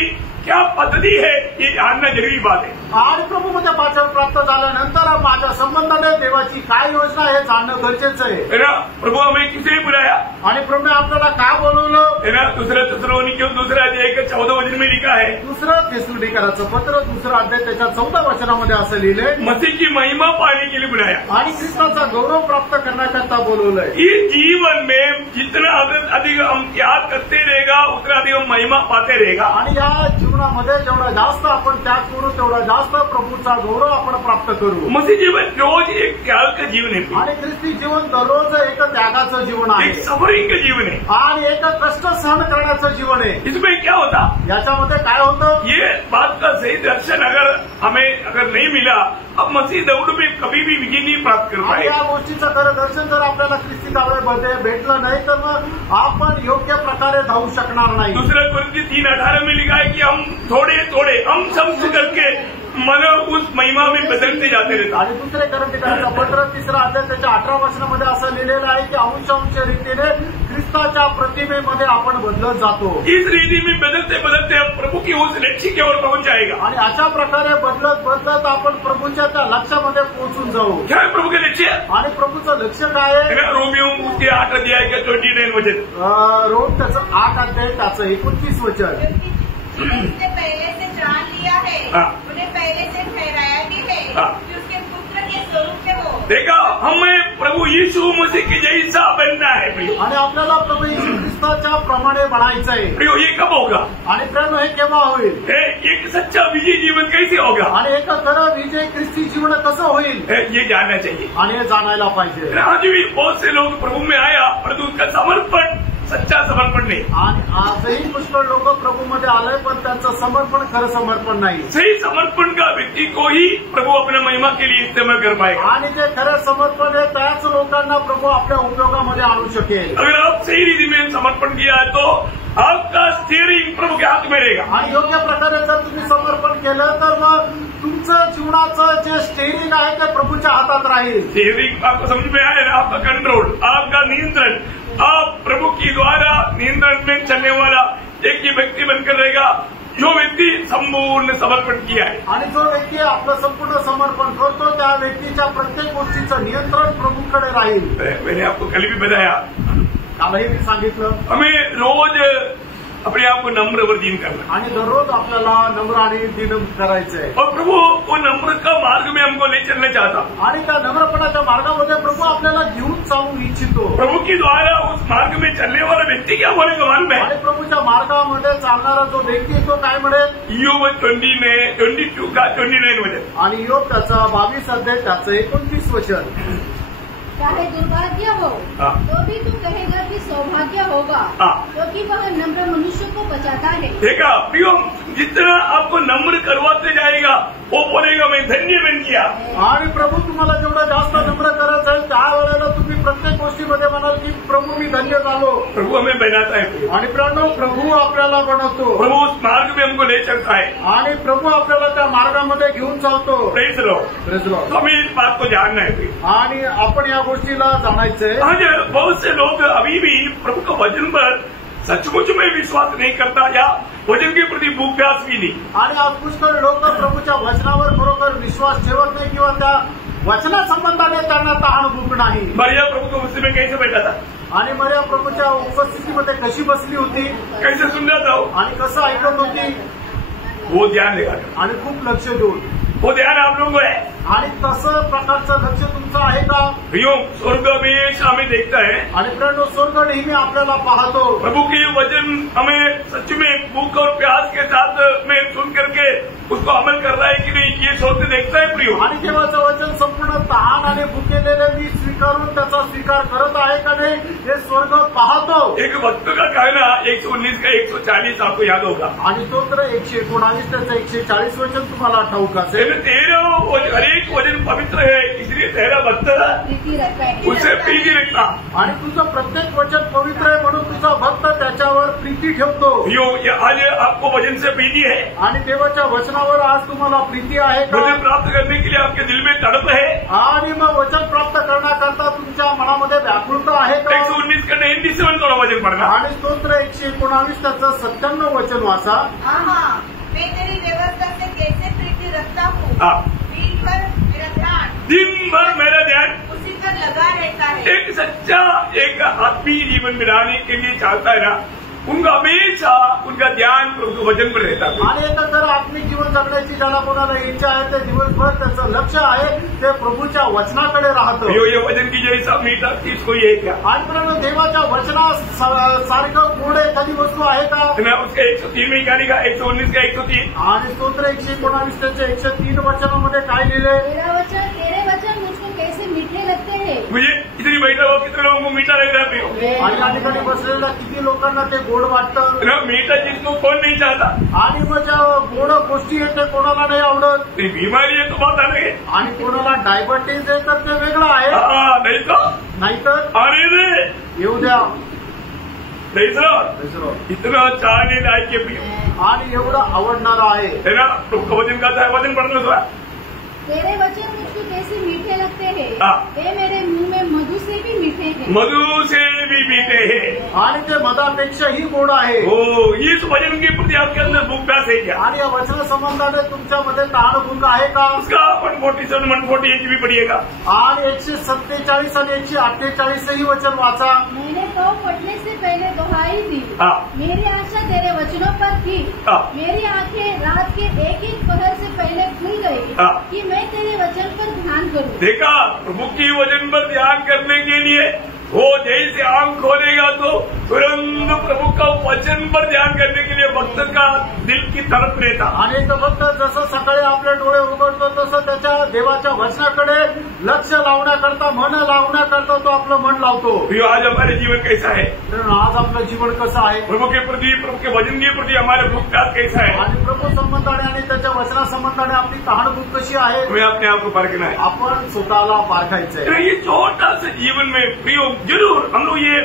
क्या पद्धति है ये जानना जरूरी बात है। आणि प्रभूमध्ये पाचारण प्राप्त झाल्यानंतर माझ्या संबंधाने देवाची काय योजना हे जाणणं गरजेचं आहे ना। प्रभु हमें किसे बुलाया आणि प्रभूने आपल्याला काय बोलवलं है ना। दूसरा थिस्सलुनीकियों 2 अध्याय के 14 वचन में लिखा है। दुसरं थिस्सलुनीकराचं पत्र 2 अध्याय त्याच्या 14 वचनामध्ये असं लिहिलंय, मसीह की महिमा पाने के लिए बुलाया आणि ख्रिस्ताचा गौरव प्राप्त करण्याकरता बोलवलंय। इस जीवन में जितना अधिक हम त्याग करते रहेगा उतना अधिक हम महिमा पाते रहेगा। आणि या जीवनामध्ये जेवढा जास्त आपण त्याग करू तेवढा जास्त प्रभूचा गौरव आपण प्राप्त करू। मसीह जीवन रोज एक त्याग का जीवन है आणि ख्रिस्ती जीवन दररोज एक त्यागाचं जीवन आहे, एक सफरिंग का जीवन है आणि एक कष्ट सहन करण्याचं जीवन आहे। इसमें क्या होता, याच्यामध्ये काय होतं, ये बात का सही दर्शन अगर नहीं मिला, अब मसीह दौड़ में कभी भी विजय नहीं प्राप्त कर पाए। या गोष्टीचं खरं दर्शन जर आपल्याला ख्रिस्ती दौड्यामध्ये भेटलं नाही तर मग आपण योग्य प्रकारे धावू शकणार नाही। दूसरा कोरिन्थी 3:18 में लिखा है कि हम थोड़े थोड़े हम समझ करके मन उस महिमा में बदलते जाते रहते। आणि दुसरे कोरिन्थीकरांचं पत्र 3 अध्याय त्याच्या 18 वचनामध्ये असं लिहिलेलं आहे की अंश रीतीने ख्रिस्ताच्या प्रतिमेमध्ये आपण बदलत जातो। इस रीति में बदलते बदलते हम प्रभु की उस लक्ष्य की ओर पहुंच जाएगा। आणि अशा प्रकारे बदलत आपण प्रभूच्या त्या लक्ष्यामध्ये पोहोचून जाऊ। क्या है प्रभु के लक्ष्य? आणि प्रभूचं लक्ष्य काय आहे? रोमियो उसके 8 अध्याय के 29 वचन, रोम त्याचं 8 अध्याय त्याचं 29 वचन, उसने पहले से जान लिया है, उन्हें पहले से ठहराया भी है कि उसके पुत्र के स्वरूप के हो। देखा, हमें प्रभु यीशु मसीह के जैसा बनना है प्रियो। आणि आपल्याला प्रभू येशू ख्रिस्ताच्या प्रमाणे बनायचं आहे प्रियो। ये कब होगा? आणि प्रेम हे केव्हा होईल? एक सच्चा विजय जीवन कैसे होगा? आणि एक खरं विजय ख्रिस्ती जीवन कसं होईल ये जानना चाहिए आणि हे जाणायला पाहिजे। आज भी बहुत से लोग प्रभु में आया परंतु उनका समर्पण सच्चा समर्पण नहीं। आणि आजही पुष्कळ लोक प्रभूमध्ये आले पण त्यांचं समर्पण खरं समर्पण नाही। सही समर्पण का व्यक्ति को ही प्रभु अपने महिमा के लिए इस्तेमाल कर पाएगा। आणि जे खरं समर्पण आहे त्याच लोकांना प्रभू आपल्या उपयोगामध्ये आणू शकेल। अगर आप सही रीति में समर्पण किया है तो आपका स्टीयरिंग प्रभु के हाथ में रहेगा। आणि योग्य प्रकारे जर तुम्ही समर्पण केलं तर मग तुमचं जीवनाचं जे स्टेरिंग आहे ते प्रभूच्या हातात राहील। स्टीयरिंग आपको समझ में आया ना? आपका कंट्रोल, आपका नियंत्रण, आप प्रभु की द्वारा नियंत्रण में चलने वाला एक ही व्यक्ति बनकर रहेगा जो व्यक्ति संपूर्ण समर्पण किया है। आणि जो व्यक्ती आपलं संपूर्ण समर्पण करतो त्या व्यक्तीच्या प्रत्येक गोष्टीचं नियंत्रण प्रभूकडे राहील। मैंने आपको कल भी बताया, कालही मी सांगितलं, हमें रोज अपने आप को नम्र व दीन करना, आणि दररोज आपल्याला नम्र आणि दीन करायचंय। और प्रभु वो नम्र का मार्ग में हमको ले चलना चाहता। आणि त्या नम्रपणाच्या मार्गामध्ये प्रभू आपल्याला घेऊन चालू इच्छितो। प्रभु की द्वारा उस मार्ग में चलने वाला व्यक्ति क्या बोलेगा मालूम है? आणि प्रभूच्या मार्गामध्ये चालणारा जो व्यक्ती तो काय म्हणेल? योग 22 का 29 वचन, आणि योग त्याचा 22 अध्याय त्याचं 29 वचन। चाहे दुर्भाग्य हो तो भी तू कहेगा कि सौभाग्य होगा, क्योंकि वह नम्र मनुष्य को बचाता है। देखा प्रियो, जितना आपको नम्र करवाते जाएगा वो बोलेगा मैं धन्य बन गया। आणि प्रभू तुम्हाला जेवढं जास्त नम्र करायचं आहे त्यावेळेला तुम्ही प्रत्येक गोष्टीमध्ये म्हणाल की प्रभू मी धन्य झालो। प्रभु हमें बनाता है आणि प्रभू आपल्याला बनवतो। प्रभु उस मार्ग में हमको ले चलता है आणि प्रभू आपल्याला त्या मार्गामध्ये घेऊन चालतो। Praise Lord. तो हमें इस बात को जानना है आणि आपण या गोष्टीला जाणायचंय। आज बहुत से लोग अभी भी प्रभु का वचन पर सचमुच में विश्वास नहीं करता या वचन के प्रति भूख प्यास भी नहीं। आणि आज पुष्कळ लोक प्रभूच्या वचनावर बरोबर विश्वास ठेवत नाही किंवा त्या वचना संबंधाने त्यांना तहान भूक नाही। मरिया प्रभु को मुझसे में कैसे बैठा था? आणि मरिया प्रभूच्या उपस्थितीमध्ये कशी बसली होती? कैसे सुन रहा था? आणि कसं ऐकत होती? वो ध्यान देगा आणि खूप लक्ष देऊन। वो ध्यान आप लोगों को है? आणि तसं प्रकारचं लक्ष तुमचं आहे का? प्रियो, स्वर्ग में हमें देखता है आणि प्रियो, स्वर्ग नेहमी आपल्याला पाहतो। प्रभु के वचन हमें सच में भूख और प्यास के साथ में सुन करके उसको अमल कर रहा है कि नहीं, ये स्वर्ग देखता है प्रियो। आणि देवाचं वचन संपूर्ण तहान आणि भुकेलेले मी स्वीकारून त्याचा स्वीकार करत आहे का नाही हे स्वर्ग पाहतो। एक भक्त का कहना 119 का 140 आपको याद होगा। आणि तो तर 119 त्याचं 140 वचन तुम्हाला ठाऊक असेल। तेरा हर एक वचन पवित्र है, इसलिए तेरा भक्त उसे प्रीति रखता। आणि तुझं प्रत्येक वचन पवित्र आहे म्हणून तुझा भक्त त्याच्यावर प्रीती ठेवतो। आज आपको वचन से प्रीति है? आणि देवाच्या वचनावर आज तुम्हाला प्रीती आहे का? वचन प्राप्त करने के लिए आपके दिल में तड़प है? आणि मग वचन प्राप्त करण्याकरता तुमच्या मनामध्ये व्याकुळता आहे का? 119 का 97 थोड़ा वचन पढ़ना। आणि स्तोत्र 119 त्याचं 97 वचन वाचा। मैं तेरी व्यवस्था से कैसे प्रीति रखता हूँ, दिन भर मेरा ध्यान उसी पर लगा रहता है। एक सच्चा एक आत्मीय जीवन बनाने के लिए चाहता है ना, उनका हमेशा उनका ध्यान प्रभु वचन पर रहता है। आणि एक तर आत्मिक जीवन जगण्याची ज्याला कोणाला इच्छा आहे ते दिवसभर त्याचं लक्ष आहे ते प्रभूच्या वचनाकडे राहतं। ये वचन की जैसा मीठा चीज कोई है क्या? आणि देवाच्या वचना सारखं गोड एखादी वस्तू आहे का? उसका 103 में क्या लिखा? 119 का 103 आणि स्तोत्र 119 त्याच्या 103 वचनामध्ये काय लिहिले? तेरे वचन मुझको कैसे मीठे लगते हैं। मुझे इतनी बैठा हुआ कितने लोगों को मीठा लग रहा है? आणि या ठिकाणी बसलेल्या किती लोकांना ते गोड वाटतं? मीठा चीज को कौन नहीं चाहता? आणि मग ज्या गोड गोष्टी आहेत ते कोणाला नाही आवडत? बीमारी है तो बहुत अलग है। आणि कोणाला डायबिटीज आहे तर ते वेगळं आहे। नहीं तो नाहीतर अरे रे येऊ द्या। इतना चाहने लायक के प्रिय आणि एवढं आवडणारं आहे ना। वचन का था, वचन पढ़ लो। तेरे वचन मुझको कैसे मीठे लगते हैं, वे मेरे मुंह में मधु से भी मीठे हैं। मधु से भी मीठे हैं। आणि ते मधापेक्षाही गोड आहे। इस वचन के प्रति आपके अंदर भूख प्यास है क्या? आणि या वचन संबंधाने तुमच्यामध्ये तहान भूक आहे का? उसका 147 148 भी पढ़िएगा। आणि 147 आणि 148 ही वचन वाचा। मैंने तो पढ़ने से पहले दुहाई दी, मेरी आशा तेरे वचनों पर थी। मेरी आंखें रात के एक पहर से पहले खुल गई कि मैं तेरे वचन पर ध्यान करूं। देखा, प्रभु की वचन पर ध्यान करने के लिए वो जैसे आंख खोलेगा तो तुरंत प्रभु का वचन पर ध्यान करने के लिए भक्त का दिल की तड़प रहता। आणि तो भक्त जसं सकाळी आपले डोळे उघडतो तसं त्याच्या देवाच्या वचनाकडे लक्ष लावण्याकरता मन लावण्याकरता तो आपलं मन लावतो। आज हमारे जीवन कैसा है? आज आपलं जीवन कसं आहे? प्रभु के प्रति, प्रभु के वचन के प्रति हमारे भूख प्यास कैसा है? आणि प्रभू संबंधाने आणि त्याच्या वचना संबंधाने आपली तहान भूक कशी आहे? हमें अपने आप को परखना है। आपण स्वतःला पारखायचंय। ये छोटा सा जीवन में प्रियो जरूर हम लोग ये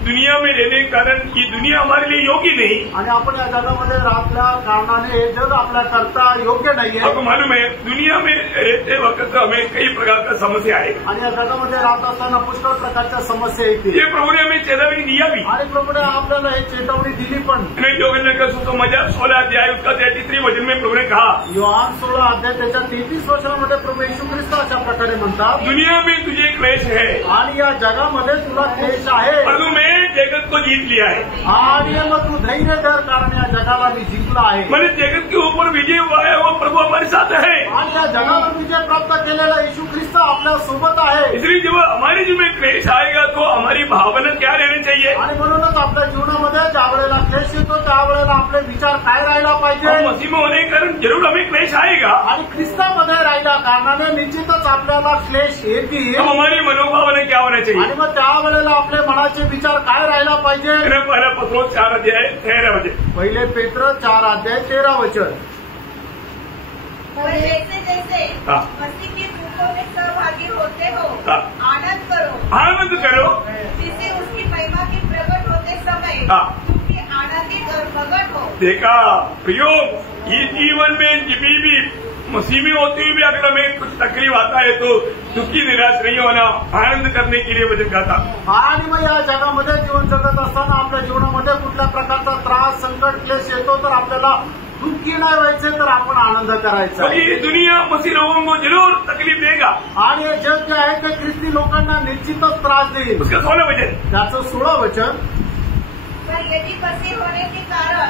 दुनिया में रहने के कारण ये दुनिया हमारे लिए योग्य नहीं। आणि आपण या जगामध्ये राहल्या कारणाने हे जग आपल्या करता योग्य नाहीये। आपको मालूम है दुनिया में रहते वक्त हमें कई प्रकार का समस्या है आणि या जगामध्ये राहत असताना पुष्कळ प्रकारच्या समस्या येतील। ये प्रभु ने हमें चेतावनी दिया भी आणि प्रभूने आपल्याला हे चेतावणी दिली पण। योगेंद्र का सुसमाचार 16 अध्याय उसका 33 वचन में प्रभु ने कहा, योहान 16 अध्याय त्याच्या 33 वचनामध्ये प्रभू येशू ख्रिस्त अशा प्रकारे म्हणतात, दुनिया में तुझे क्लेश है आणि या जगामध्ये तुला क्लेश आहे, परंतु मैं जगत को जीत लिया है। आणि मग तू धैर्य धर कारण या जगाला मी जिंकला आहे। मैंने जगत के ऊपर विजय हुआ है, वो प्रभु हमारे साथ है। आणि या जगावर विजय प्राप्त केलेला येशू ख्रिस्त आपल्या सोबत आहे। इसलिए जब हमारे जीवन में क्लेश आएगा तो हमारी भावना क्या रहनी चाहिए? आणि म्हणूनच आपल्या जीवनामध्ये ज्या वेळेला क्लेश येतो त्यावेळेला आपले विचार काय राहायला पाहिजे? मसीह में होने के कारण जरूर हमें क्लेश आएगा आणि ख्रिस्तामध्ये राहिल्या कारणाने निश्चितच आपल्याला क्लेश येतील। तो हमारी मनोभावना क्या होना चाहिए? आणि मग त्यावेळेला आपले मनाचे विचार काय राहायला पाहिजे? पहला पत्रोस 4 अध्याय 13 वचन। पहिले पेत्र 4 अध्याय 13 वचन। पर जैसे जैसे मसीह के दुखों में सहभागी होते हो आनंद करो, आनंद करो, जिससे उसकी महिमा के प्रकट होते समय तुम आनंदित और मगन हो। देखा प्रियो, ये जीवन में जिभी भी मसीह में होती हुई भी अगर हमें कुछ तकलीफ आता है तो दुखी निराश नहीं होना, आनंद करने के लिए वचन कहता। आणि मग या जगामध्ये जीवन जगत असताना आपल्या जीवनामध्ये कुठल्या प्रकारचा त्रास संकट क्लेश येतो तर आपल्याला दुःखी नाही व्हायचे तर आपण आनंद करायचा। ये दुनिया मसीह लोगों को जरूर तकलीफ देगा आणि हे जग जे आहे ते ख्रिस्ती लोकांना निश्चितच त्रास देईल। उसका 16 वचन, त्याचं 16 वचन। पर यदि मसीह होने के कारण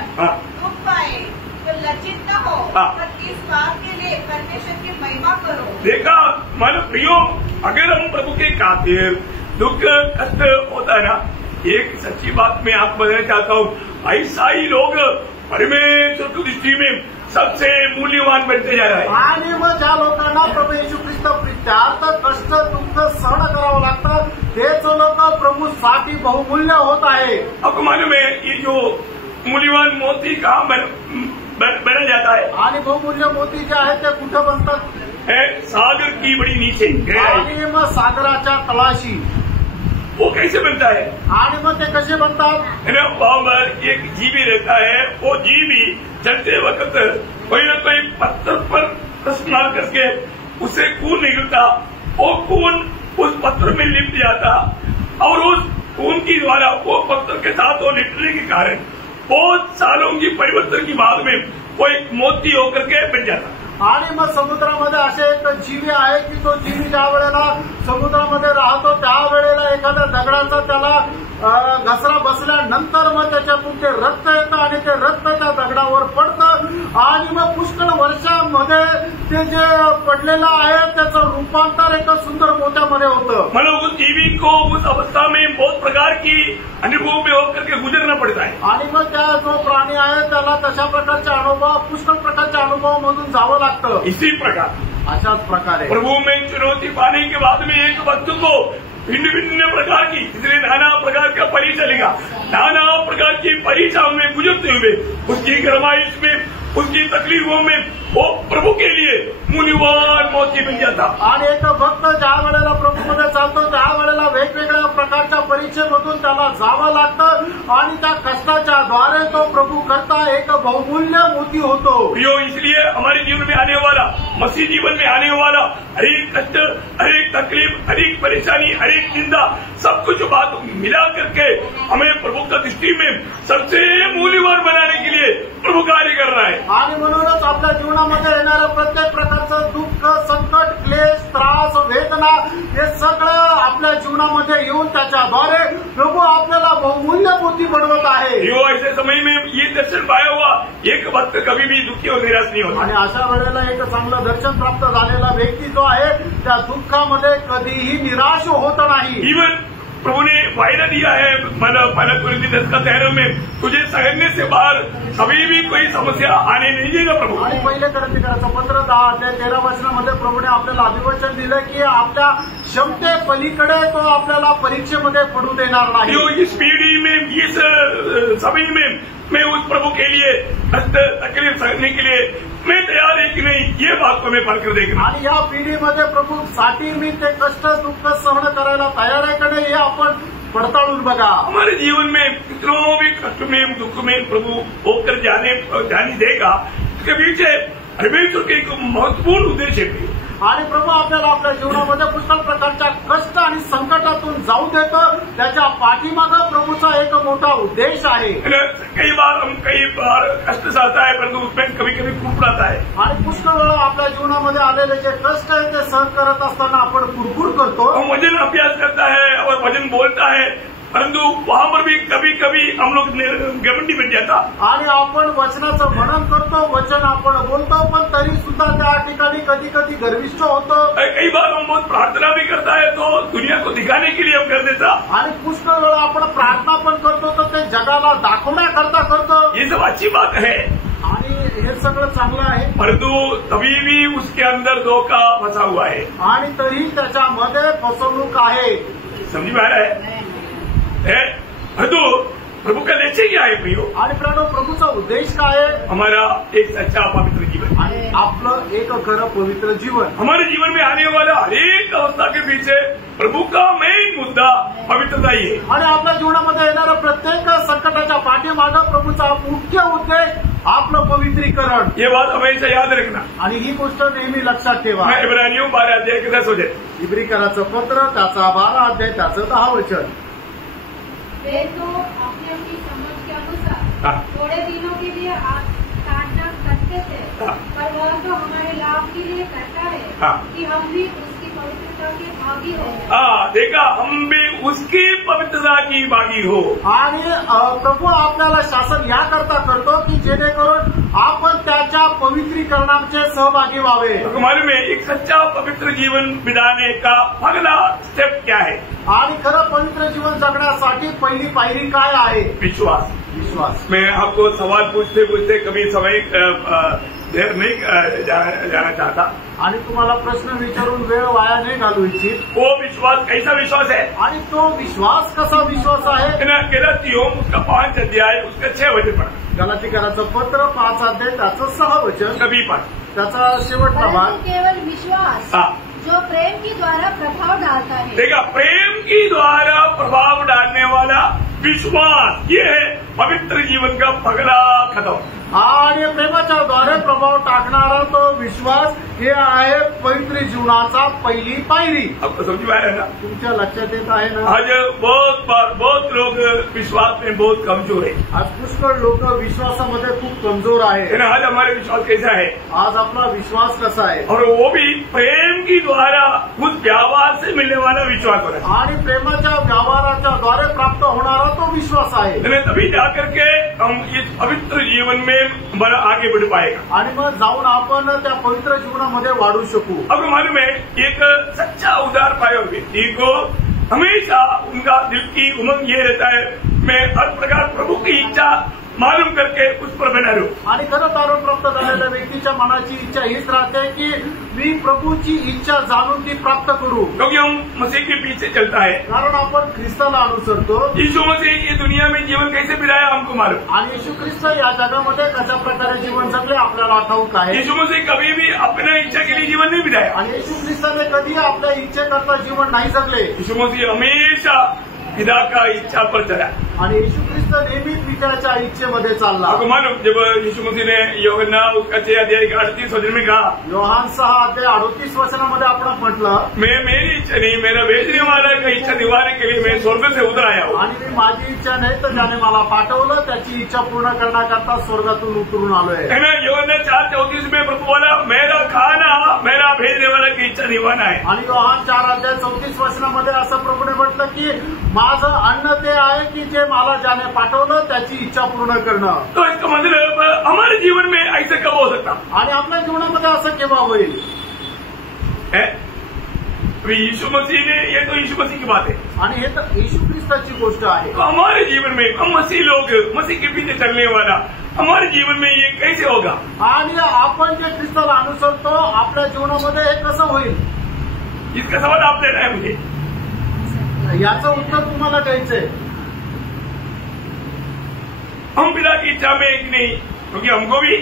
दुख पाए तो लज्जित न हो, पर इस बात के लिए परमेश्वर की महिमा करो। देखा मानो प्रियो, अगर हम प्रभु के खातिर दुख कष्ट होता है ना, एक सच्ची बात मैं आपको बताना चाहता हूँ, ऐसा ही लोग परमेश्वर की दृष्टि में सबसे मूल्यवान बनते जा रहा है। आणि मग ज्या लोकांना प्रभू येशू ख्रिस्त प्रित्यार्थ कष्ट दुःख सहन करावं लागतं तेच लोक प्रभूसाठी बहुमूल्य होत आहे। आपको मालूम है ये जो मूल्यवान मोती कहाँ बना जाता है? आणि बहुमूल्य मोती जे आहेत ते कुठं बनतात? सागर की बड़ी नीचे आणि मग सागराच्या तळाशी। वो कैसे बनता है? आणि मग ते कसे बनतात? वहाँ पर एक जीवी रहता है, वो जीवी चलते वक्त कोई न कोई पत्थर पर स्नान करके उससे खून निकलता, वो खून उस पत्थर में लिप जाता और उस खून की द्वारा वो पत्थर के साथ वो लिपने के कारण बहुत सालों की परिवर्तन की बाद में वो एक मोती होकर के बन जाता। आणि मग समुद्रामध्ये असे एक जीवी आहे की तो जीवी ज्या वेळेला समुद्रामध्ये राहतो त्यावेळेला एखाद्या दगडाचा त्याला घसरा बसल्यानंतर मग त्याच्यातून ते रक्त येतं आणि ते रक्त त्या दगडावर पडतं आणि मग पुष्कळ वर्षामध्ये ते जे पडलेलं आहे त्याचं रूपांतर एका सुंदर मोत्यामध्ये होतं। मतलब उस जीवी को उस अवस्था में बहुत प्रकार की अनुभव में होकर के गुजरना पड़ता है। आणि मग त्या जो प्राणी आहे त्याला तशा प्रकारचे अनुभव पुष्कळ प्रकारच्या अनुभवामधून जावं लागतं। इसी प्रकार अशाच प्रकारे प्रभु में चुनौती पाने के बाद में एक वक्त को भिन्न भिन्न प्रकार की, इसलिए नाना प्रकार का परीक्षा लिखा, नाना प्रकार की परीक्षाओं में गुजरते हुए उसकी गरमाइश में उसकी तकलीफों में वो प्रभु के लिए मूल्यवान मोती बन जाता। आणि एक भक्त ज्या वेळेला प्रभूमध्ये चालतो त्या वेळेला वेगवेगळ्या प्रकारच्या परीक्षेमधून त्याला जावं लागतं आणि त्या कष्टाच्या द्वारे तो प्रभू करता एक बहुमूल्य मोती होतो। प्रियो, इसलिए हमारे जीवन में आने वाला, मसीह जीवन में आने वाला हर एक कष्ट, हर एक तकलीफ, हर एक परेशानी, हर एक निंदा, सब कुछ बात मिला करके हमें प्रभु का दृष्टि में सबसे मूल्यवान बनाने के लिए प्रभु कार्य कर रहा है। आणि म्हणूनच आपल्या जीवनामध्ये येणाऱ्या प्रत्येक प्रकारचं दुःख संकट क्लेश त्रास वेदना हे सगळं आपल्या जीवनामध्ये येऊन त्याच्याद्वारे प्रभू आपल्याला बहुमूल्य मोती बनवत आहे। ऐसे समय में ये दर्शन पाया हुआ एक भक्त कभी भी दुखी और निराश नहीं होता। आणि अशा वेळेला एक चांगलं दर्शन प्राप्त झालेला व्यक्ती जो आहे त्या दुःखामध्ये कधीही निराश होत नाही। इवन प्रभु ने वायदा दिया है पहला कुरिन्थियों 10:13 में, तुझे सहने से बाहर कभी भी कोई समस्या आने नहीं देगा प्रभु। आणि पहिले कुरिन्थियों पत्र 10 अध्याय 13 वचनामध्ये प्रभूने आपल्याला अभिवचन दिलं की आपल्या क्षमते पलीकडे तो आपल्याला परीक्षेमध्ये पडू देणार नाही। इस पीढ़ी में, इस समय में मैं उस प्रभु के लिए तकलीफ सहने के लिए मैं तैयार है कि नहीं, ये बात को मैं परख देखना। आणि या पिढीमध्ये प्रभूसाठी मी ते कष्ट दुःख सहन करायला तयार आहे का नाही हे आपण पडताळून बघा. हमारे जीवन में कितनों भी कष्ट में दुख में प्रभु होकर जाने देगा, उसके पीछे परमेश्वर के एक महत्वपूर्ण उद्देश्य भी. आणि प्रभू आपल्याला आपल्या जीवनामध्ये पुष्कळ प्रकारच्या कष्ट आणि संकटातून जाऊ देतो. त्याच्या पाठीमागं प्रभूचा एक मोठा उद्देश आहे. कई बार कष्ट सहता है, परंतु उसमें कभी कभी कुड़कुड़ आता है. आणि पुष्कळ वेळा आपल्या जीवनामध्ये आलेले जे कष्ट आहे ते सहन करत असताना आपण कुरकुर करतो. हम वजन अभ्यास करता है और वजन बोलता है, परंतु वहां पर भी कभी कभी हम लोग घमंडी बन जाता. आणि आपण वचनाचं मनन करतो, वचन आपण बोलतो, पण तरी सुद्धा त्या ठिकाणी कधी कधी गर्विष्ठ होतो. कई बार हम बहुत प्रार्थना भी करता है तो दुनिया को दिखाने के लिए हम कर देता. आणि पुष्कळ वेळा आपण प्रार्थना पण करतो तर ते जगाला दाखवण्याकरता करतो. ये सब अच्छी बात है आणि हे सगळं चांगलं आहे, परंतु तभी भी उसके अंदर धोखा फंसा हुआ है. आणि तरी त्याच्यामध्ये फसवणूक आहे. समझ में आ रहा है? परंतु प्रभु का लक्ष्य क्या है प्रियो? आणि प्रभूचा उद्देश काय आहे? हमारा एक सच्चा पवित्र जीवन, आणि आपलं एक खरं पवित्र जीवन. हमारे जीवन में आने वाला हर एक अवस्था के पीछे प्रभु का मेन मुद्दा पवित्रता ही है. आणि आपल्या जीवनामध्ये येणाऱ्या प्रत्येक संकटाच्या पाठीमागं प्रभूचा मुख्य उद्देश आपलं पवित्रीकरण. ये बात हमेशा याद रखना. आणि ही गोष्ट नेहमी लक्षात ठेवा. मैं इब्रानियों 12 अध्याय के 10 वचन. इब्रिकराचं पत्र त्याचा 12 अध्याय त्याचं 10 वचन. वे तो अपनी अपनी समझ के अनुसार थोड़े दिनों के लिए काटना करते थे, पर वह तो हमारे लाभ के लिए करता है कि हम भी उसकी पवित्रता के भागी हो. देखा, हम भी उसकी पवित्रता की भागी हो. आणि प्रभू आपल्याला शासन याकरता करतो की जेणेकरून आपण त्याच्या पवित्रीकरणाचे सहभागी व्हावे. मालूम है एक सच्चा पवित्र जीवन बिताने का अगला स्टेप क्या है? आणि खरं पवित्र जीवन जगण्यासाठी पहिली पायरी काय आहे? विश्वास. विश्वास. मैं आपको सवाल पूछते पूछते कभी समय देर नहीं जाना चाहता. आणि तुम्हाला प्रश्न विचारून वेळ वाया नाही घालू इच्छित. वो विश्वास कैसा विश्वास है? आणि तो विश्वास कसा विश्वास आहे? गलातियों उसका 5 अध्याय उसका 6 वचन पढ़ा. गलातिकराचं पत्र 5 अध्याय त्याचं 6 वचन. कभी पण त्याचा शेवटचा भाग. केवल विश्वास जो प्रेम की द्वारा प्रभाव डालता है. देखा, प्रेम की द्वारा प्रभाव डालने वाला विश्वास, ये है पवित्र जीवन का पगला कदम. आणि प्रेमाच्या द्वारे प्रभाव टाकणारा तो विश्वास हे आहे पवित्र जीवनाचा पहिली पायरी. आपको समझ में आ रहा है ना? तुमच्या लक्षात येत आहे ना? आज बहुत लोग विश्वास में बहुत कमजोर है. आज पुष्कळ लोक विश्वासामध्ये खूप कमजोर आहे. आज हमारे विश्वास कैसा है? आज आपला विश्वास कसा आहे? और वो भी प्रेम की द्वारा उस व्यवहार से मिलने वाला विश्वास हो रहा है. आणि प्रेमाच्या व्यवहाराच्या द्वारे प्राप्त होणारा तो विश्वास आहे. तभी जाकर के हम इस पवित्र जीवन में बड़ा आगे बढ़ पाएगा. आणि मग जाऊन आपण त्या पवित्र जीवनामध्ये वाढू शकू. अब मालूम है एक सच्चा उदार पाया व्यक्ति को हमेशा उनका दिल की उमंग ये रहता है, मैं हर प्रकार प्रभु की इच्छा मालूम करके उस पर बना रहूं. आणि खरं तारण प्राप्त झालेल्या व्यक्तीच्या मनाची इच्छा हीच राहते की मी प्रभूची इच्छा जाणून ती प्राप्त करू. क्योंकि हम मसीह के पीछे चलता है. कारण आपण ख्रिस्ताला अनुसरतो. यीशु मसीह ये दुनिया में जीवन कैसे बिताया हमको मालूम. आणि येशू ख्रिस्त या जगामध्ये कशा प्रकारे जीवन जगले आपल्याला ठाऊक आहे. यीशु मसीह कभी भी अपने इच्छा के लिए जीवन नहीं बिताया. आणि येशू ख्रिस्ताने कधी आपल्या इच्छेकरता जीवन नाही जगले. यीशु मसीह हमेशा पिता का इच्छा पर चला. आणि येशू ख्रिस्त नेहमी पित्याच्या इच्छेमध्ये चालला. आपको मालूम जब यीशु मसीह ने यूहन्ना उसका 6 अध्याय 38 वचन में कहा, योहान 6 अध्याय 38 वचनामध्ये आपण म्हटलं, मैं मेरी इच्छा नहीं मेरा भेजने वाला का इच्छा दिवाने के लिए मैं स्वर्ग से उतर आया हूँ. आणि मी माझी इच्छा नाही तर ज्याने मला पाठवलं त्याची इच्छा पूर्ण करण्याकरता स्वर्गातून उतरून आलोय. यूहन्ना 4:34 में प्रभु बोला, मेरा खाना मेरा भेजने वाला की इच्छा दिवाना है. आणि योहान 4 अध्याय 34 वचनामध्ये असं प्रभूने म्हटलं की माझं अन्न ते आहे की जे मला ज्याने पाठवलं त्याची इच्छा पूर्ण करणं. तो इसका मतलब हमारे जीवन में ऐसा कब हो सकता? आणि आपल्या जीवनामध्ये असं केव्हा होईल? यीशु मसीह ने, ये तो यीशु मसीह की बात है. आणि हे तर येशू ख्रिस्ताची गोष्ट आहे. तो हमारे जीवन में हम मसीह लोग मसीह के पीछे चलने वाला हमारे जीवन में ये कैसे होगा? आणि आपण जे ख्रिस्ताला अनुसरतो आपल्या जीवनामध्ये हे कसं होईल? इसका सवाल आप देना है मुझे. याचं उत्तर तुम्हाला द्यायचंय. हम पिता की इच्छा में एक नहीं, क्योंकि हमको भी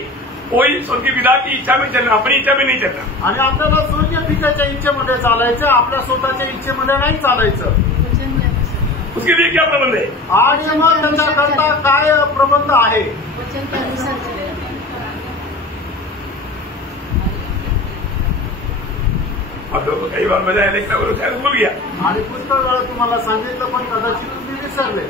कोई स्वर्गीय पिता की इच्छा में चलना, अपनी इच्छा में नहीं चलना. आणि आपल्याला स्वर्गीय पित्याच्या इच्छेमध्ये चालायचं, आपल्या स्वतःच्या इच्छेमध्ये नाही चालायचं. उसके लिए क्या प्रबंध है? आणि मग त्यांच्याकरता काय प्रबंध आहे? वचन के अनुसार चले। आप लोगों को कई बार बताया लेकिन वो शायद भूल गया। आणि पुष्कळ वेळा तुम्हाला सांगितलं पण कदाचित तुम्ही विसरले।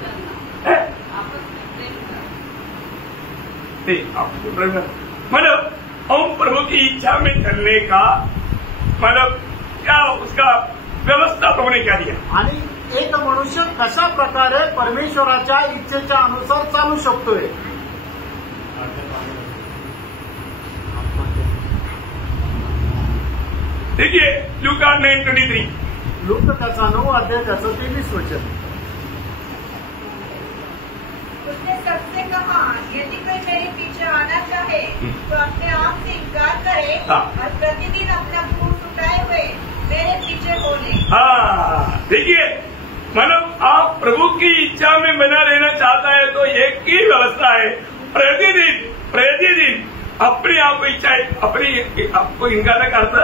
मतलब हम प्रभु की इच्छा में चलने का मतलब क्या उसका व्यवस्था प्रभु ने क्या दिया? आणि एक मनुष्य कशा प्रकारे परमेश्वराच्या इच्छेच्या अनुसार चालू शकतोय? देखिए लूका 9:23 लूक त्याचा 9 अध्याय त्याचं 23 वचन। उसने सबसे कहा, यदि कोई मेरे पीछे आना चाहे तो अपने आप से इनकार करे और प्रतिदिन अपना क्रूस उठाए हुए मेरे पीछे बोले। हाँ, देखिए मतलब आप प्रभु की इच्छा में बना रहना चाहता है तो एक ही व्यवस्था है, प्रतिदिन अपने आप को इच्छा अपनी आपको इनकारना का अर्थ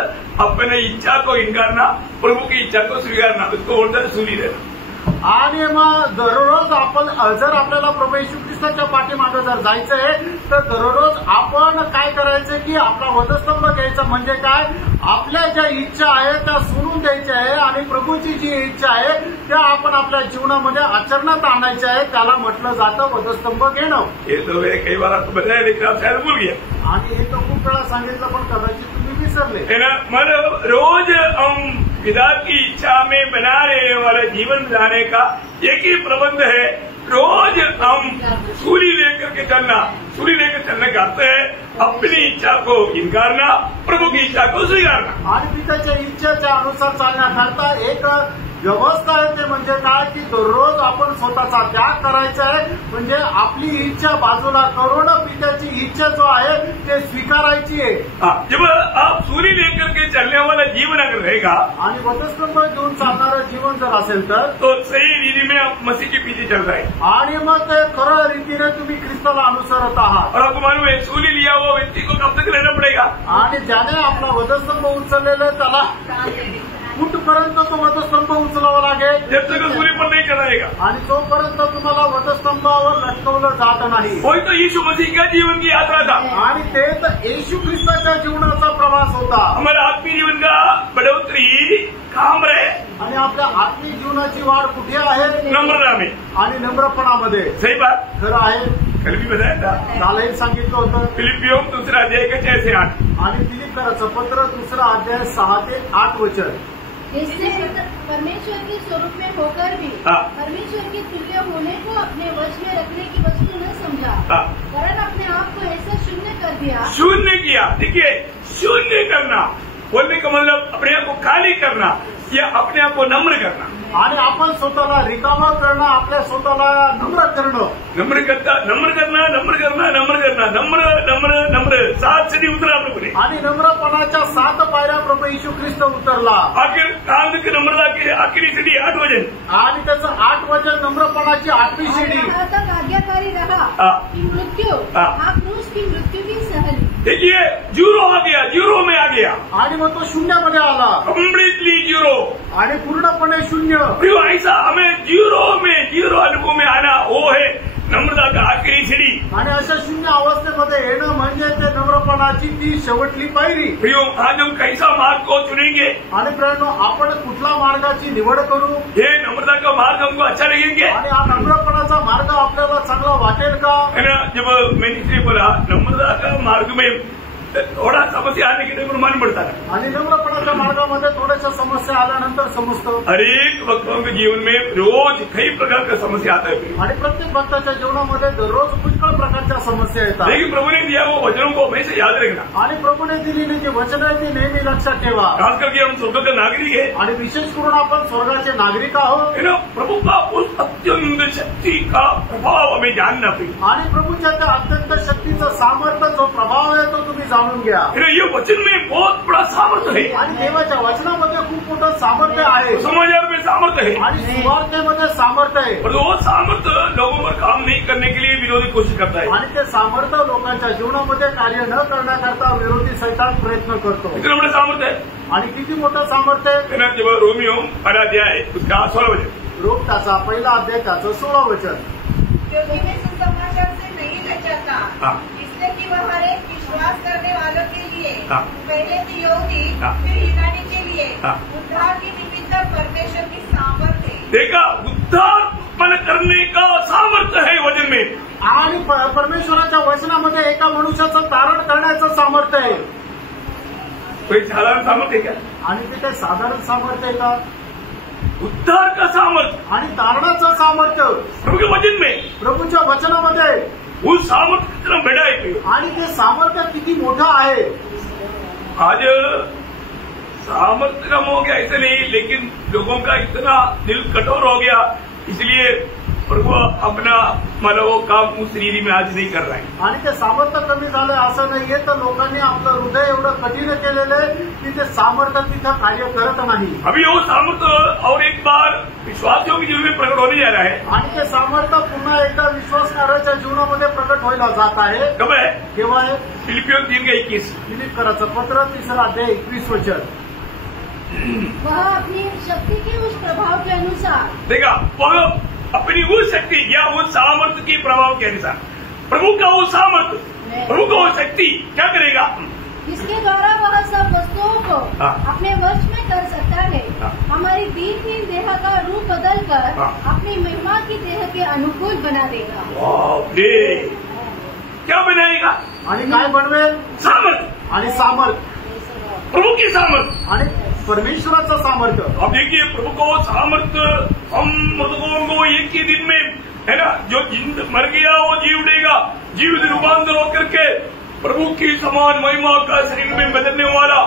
अपने इच्छा को इनकारना, प्रभु की इच्छा को स्वीकारना, उसको बोलता सुनी रहना। आणि मग दररोज आपण जर आपल्याला प्रभू येशू ख्रिस्ताच्या पाठीमागे जर जायचंय तर दररोज आपण काय करायचं की आपला वधस्तंभ घ्यायचा। म्हणजे काय? आपल्या ज्या इच्छा आहेत त्या सोडून द्यायच्या आहे आणि प्रभूची जी इच्छा आहे त्या आपण आपल्या जीवनामध्ये आचरणात आणायच्या आहे। त्याला म्हटलं जातं वधस्तंभ घेणं। हे तो कई बार आपको बताया लेकिन आप शायद भूल गया। आणि हे तर खूप वेळा सांगितलं पण कदाचित तुम्ही विसरले। है ना? मतलब रोज हम पिता की इच्छा में बना रहने वाला जीवन बिताने का एक ही प्रबंध है। रोज हम सूली लेकर चलने का अर्थ है अपनी इच्छा को इनकारना, प्रभु की इच्छा को स्वीकारना। आणि पित्याच्या इच्छेच्या अनुसार चालण्याकरता एक व्यवस्था आहे। ते म्हणजे काय की दररोज आपण स्वतःचा त्याग करायचा आहे। म्हणजे आपली इच्छा बाजूला करून पित्याची इच्छा जो आहे ते स्वीकारायची आहे। जब आप सूली लेकर के चलने वाला जीवन अगर रहेगा आणि वधस्तंभ घेऊन चालणारं जीवन जर असेल तर तो सही रीति में आप मसीह के पीछे चल रहे हैं आणि मग ते खरं रीतीने तुम्ही ख्रिस्ताला अनुसरत आहात। और आपको मालूम है सूली लिया हुआ व्यक्ति को कब तक रहना पड़ेगा? आणि ज्याने आपला वधस्तंभ उचललेला त्याला कुठपर्यंत तो वधस्तंभ उचलावा लागेल? जब तक सूली पर नहीं चलाएगा आणि जोपर्यंत तुम्हाला वधस्तंभावर लटकवलं जात नाही। वही तो यीशु मसीह का जीवन की यात्रा था। आणि ते तर येशू ख्रिस्ताच्या जीवनाचा प्रवास होता। हमारा आत्मीय जीवन का बढ़ोतरी काम रहे आणि आपल्या आत्मिक जीवनाची वाढ कुठे आहे? नम्रता में आणि नम्रपणामध्ये। सही बात, खरं आहे। कल भी बताया था। कालही सांगितलं होतं। फिलिपियों 2 अध्याय के 6 से 8 आणि फिलिप्पियराचं पत्र 2 अध्याय 6 ते 8 वचन। इससे परमेश्वर के स्वरूप में होकर भी परमेश्वर के तुल्य होने को अपने वश में रखने की वस्तु न समझा, वरन अपने आप को ऐसा शून्य कर दिया। शून्य किया। देखिए शून्य करना बोलने का मतलब अपने आप को खाली करना या अपने आप को नम्र करना। आणि आपण स्वतःला रिकामा करणं, आपल्या स्वतःला नम्र करणं। नम्र करना, नम्र 7 सीढ़ी उतरा प्रभु ने। आणि नम्रपणाच्या 7 पायऱ्या प्रभू येशू ख्रिस्त उतरला। आखिर काम की नम्रता की आखिरी सीढ़ी 8 वचन आणि त्याचं 8 वचन नम्रपणाची 8वी सीढ़ी। यहाँ तक आज्ञाकारी रहा कि मृत्यु क्रूस की मृत्यू भी सहली। देखिए जीरो आ गया, जीरो में आ गया आणि मग तो शून्यामध्ये आला। कम्प्लीटली जीरो आणि पूर्णपणे शून्य। ऐसा हमें जीरो अनुभव में आना वो है नम्रता का आखिरी सीढ़ी। आणि अशा शून्य अवस्थेमध्ये येणं म्हणजे ते नम्रपणाची ती शेवटली पायरी। आज हम कैसा मार्ग को चुनेंगे? आणि प्रियांनो आपण कुठल्या मार्गाची निवड करू? ये नम्रता का मार्ग हमको अच्छा लगेंगे? आणि हा नम्रपणाचा मार्ग आपल्याला चांगला वाटेल का? है ना? जब मैंने बोला नम्रता का मार्ग में थोड़ा समस्या आने के लिए प्रमाण पड़ता है। आणि नम्रपणाच्या मार्गामध्ये थोड्याशा समस्या आल्यानंतर समजतं। हर एक भक्तों के जीवन में रोज कई प्रकार का समस्या आता है आणि प्रत्येक भक्ताच्या जीवनामध्ये दररोज पुष्कळ प्रकारच्या समस्या येतात। लेकिन प्रभु ने दिया वो वचनों को हमेशा याद रखना। आणि प्रभूने दिलेली जी वचन आहे ती नेहमी लक्षात ठेवा। खास करके हम स्वर्ग के नागरिक है आणि विशेष करून आपण स्वर्गाचे नागरिक आहोत। है ना? प्रभु का उस अत्यंत शक्ति का प्रभाव हमें जानना चाहिए। आणि प्रभूच्या त्या अत्यंत शक्तीचं सामर्थ्य जो प्रभाव आहे तो तुम्ही जाणून घ्या। ये वचन में बहुत बड़ा सामर्थ्य है आणि देवाच्या वचनामध्ये खूप मोठं सामर्थ्य आहे। समाचार में सामर्थ्य है आणि सुवार्तेमध्ये सामर्थ्य आहे। और वो सामर्थ्य लोगों पर काम नहीं करने के लिए विरोधी कोशिश करता है। आणि ते सामर्थ्य लोकांच्या जीवनामध्ये कार्य न करण्याकरता विरोधी सैतान प्रयत्न करतो। इतना बड़ा सामर्थ्य है। आणि किती मोठं सामर्थ्य आहे? जब रोमियो 1 अध्याय उसका 16 वचन रोग त्याचा 1 अध्याय त्याचं 16 वचन. क्योंकि मैं सुसमाचार से नहीं लजाता, इसलिए कि वह हर एक विश्वास करने वालों के लिए, पहले तो यहूदी फिर यूनानी के लिए उद्धार की निमित्त परमेश्वर की सामर्थ्य है. देखा, उद्धार उत्पन्न करने का सामर्थ्य है वचन में. आणि परमेश्वराच्या वचनामध्ये एका मनुष्याचं तारण करण्याचं सामर्थ्य आहे. कोई साधारण सामर्थ्य क्या? आणि ते काही साधारण सामर्थ्य आहे का? उद्धार का सामर्थ्य आणि तारणाचं सामर्थ्य प्रभु के वचन में, प्रभूच्या वचनामध्ये. वो सामर्थ्य कितना बड़ा है. आणि ते सामर्थ्य किती मोठं आहे. आज सामर्थ्य कम हो गया ऐसे नहीं, लेकिन लोगों का इतना दिल कठोर हो गया, इसलिए प्रभु अपना मतलब वो काम उस रीति में आज नहीं कर रहा है. आणि ते सामर्थ्य कमी झालंय असं नाहीये, तर लोकांनी आपलं हृदय एवढं कठीण केलेलं आहे की ते सामर्थ्य तिथं कार्य करत नाही. अभी वो सामर्थ्य और एक बार विश्वासियों के जीवन में प्रकट होने जा रहा है. आणि ते सामर्थ्य पुन्हा एकदा विश्वासकाराच्या जीवनामध्ये प्रकट व्हायला जात आहे. कब है? केव्हा आहे? फिलिपियों 3:21. फिलिप्पियराचं पत्र 3 अध्याय 21 वचन. वह अपनी शक्ति के उस प्रभाव के अनुसार, देखा, वह अपनी वो शक्ति या वो सामर्थ्य के प्रभाव के अनुसार, प्रभु का वो सामर्थ्य, प्रभु का वो शक्ति क्या करेगा? इसके द्वारा वह सब वस्तुओं को अपने वश में कर सकता है. हमारी दीनहीन देह का रूप बदलकर अपनी महिमा की देह के अनुकूल बना देगा. क्या बनाएगा? आणि काय बनवेल? सामर्थ्य. आणि सामर्थ्य, प्रभु की सामर्थ्य आणि परमेश्वराचं सामर्थ्य. अब देखिए, प्रभु को सामर्थ्य, हम मृतकों को एक ही दिन में, है ना, जो मर गया वो जी उठेगा, जीवित रूपांतर होकर के प्रभु की समान महिमा का शरीर में बदलने वाला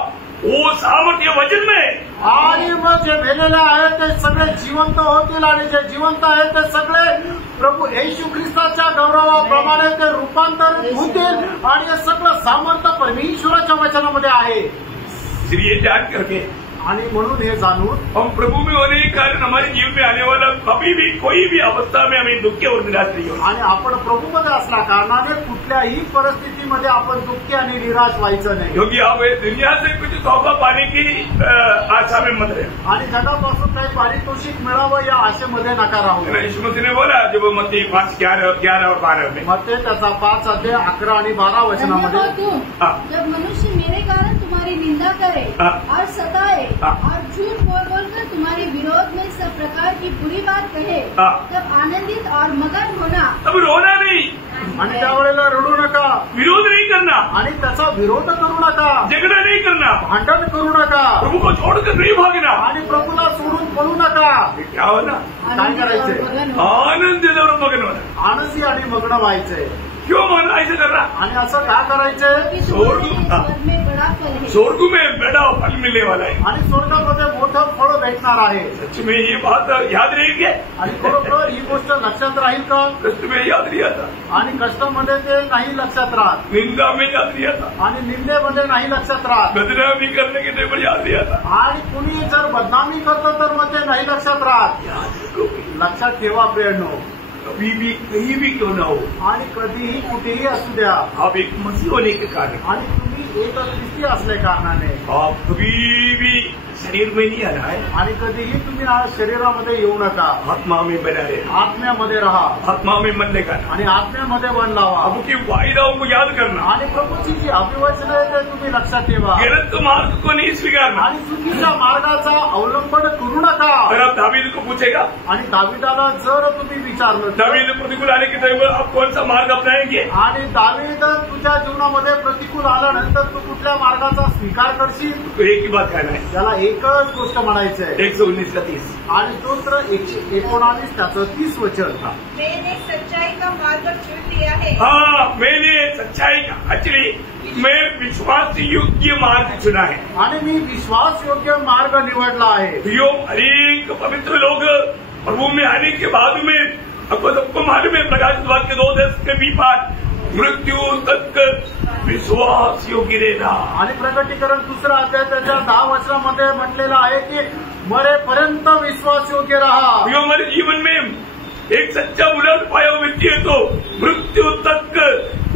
वो सामर्थ्य वचन में. आणि मग जे मेलेले आहेत ते सगळे जिवंत होतील, आणि जे जिवंत आहेत ते सगळे प्रभू येशू ख्रिस्ताच्या गौरवाप्रमाणे ते रूपांतरित होतील, आणि हे सगळं सामर्थ्य परमेश्वराच्या वचनामध्ये आहे. इसलिए जान करके, आणि म्हणून हे जाणून हम प्रभु में होने के कारण हमारे जीवन में आने वाला कभी भी कोई भी अवस्था में हमें दुखी और निराश नहीं होना. आणि आपण प्रभूमध्ये असल्या कारणाने कुठल्याही परिस्थितीमध्ये आपण दुःखी आणि निराश व्हायचं नाही. क्योंकि आप दुनिया से कुछ तोहफा पाने की आशा में मत रहे. आणि जगापासून काही पारितोषिक मिळावं या आशेमध्ये नका राहू. यीशु मसीह ने बोला, जब मत्ती 5:11 और 12 में, मग ते त्याचा 5 अध्याय 11 आणि 12 वचनामध्ये, जब मनुष्य मेरे कारण तुम्हारी निंदा करे और सताए और झूठ बोलकर तुम्हारे विरोध में सब प्रकार की बुरी बात कहे, तब आनंदित और मगन होना. तब रोना नहीं, आणि त्यावेळेला रडू नका, विरोध नहीं करना, आणि त्याचा विरोध करू नका, झगड़ा नहीं करना, भांडण करू नका, प्रभु को छोड़कर नहीं भागना, आणि प्रभूला सोडून पळू नका. क्या होना? काय करायचंय? आनंदित और मगन होना. आनंदी आणि मग्न व्हायचंय. क्यों मन ऐसे कर रहा? आणि असं काय करायचंय? स्वर्ग में बड़ा फल है. स्वर्ग में बड़ा फल मिलने वाला है. आणि स्वर्गामध्ये मोठं फळ भेटणार आहे. सच में ये बात याद रहेगी? आणि खरोखर ही गोष्ट लक्षात राहील का? कष्ट में याद नहीं आता, आणि कष्टामध्ये ते नाही लक्षात राहत, निंदा में याद नहीं आता, आणि निंदेमध्ये नाही लक्षात राहत, बदनामी करने के टेबल याद नहीं आता. आणि कुणी जर बदनामी करतो तर मग ते नाही लक्षात राहत. लक्षात ठेवा प्रियांनो, कभी भी कहीं भी क्यों ना हो, आणि कधीही कुठेही असू द्या, आप एक मसीह होने के कारण, आणि तुम्ही एक ख्रिस्ती असल्या कारणाने आप कभी भी शरीर में नहीं आना है. आणि कधीही तुम्ही शरीरामध्ये येऊ नका. आत्मा में बना रहे, आत्म्यामध्ये राहा, आत्मा में मन लगाना, आणि आत्म्यामध्ये मन लावा, प्रभु की वायदाओं को याद करना, आणि प्रभूची जी अभिवचन आहे ते तुम्ही लक्षात ठेवा, गलत मार्ग को नहीं स्वीकारना. आणि चुकीच्या मार्गाचा अवलंबन करू नका. अगर आप दावीद को पूछेगा, आणि दाविदाला जर तुम्ही विचारलं, दावीद प्रतिकूल आने के टाइम आप कौन सा मार्ग अपनाएंगे? आणि दावीद तुझ्या जीवनामध्ये प्रतिकूल आल्यानंतर तू कुठल्या मार्गाचा स्वीकार करशील? तो एक ही बात कहना है, त्याला एकच गोष्ट म्हणायची आहे. 119:30. आणि स्तोत्र 119 त्याचं 30 वचन. मैंने सच्चाई का मार्ग चुन लिया है. हाँ, मैंने सच्चाई का, एक्चुअली मैं विश्वास योग्य मार्ग चुना है, आणि मी विश्वास योग्य मार्ग निवडला आहे. यो अनेक पवित्र लोग प्रभु में आने के बाद में, आपको सबको मालूम है, प्रकाशित वाक्य 2:10 के भी पाठ, मृत्यू तक विश्वास योग्य रहना. आणि प्रकटीकरण 2 अध्याय त्याच्या 10 वचनामध्ये म्हटलेलं आहे की मरेपर्यंत विश्वास योग्य राहा. यो हमारे जीवन में एक सच्चा उलट पाया व्यक्ति है तो मृत्यू तक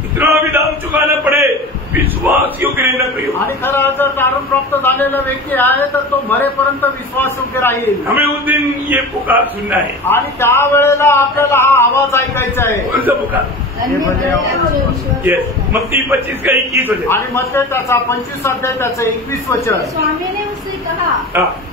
इतना भी दाम चुकाना पड़े, विश्वास योग्य रहना चाहिए. आणि खरं जर तारण प्राप्त झालेला व्यक्ती आहे तर तो मरेपर्यंत विश्वास योग्य राहील. हमें उस दिन ये पुकार सुनना है. आणि त्यावेळेला आपल्याला हा आवाज ऐकायचा आहे. कौन सा पुकार? येस. मत्ती 25:21. आणि मत्ते त्याचा 25 अध्याय त्याचं 21 वचन. स्वामी ने उससे कहा,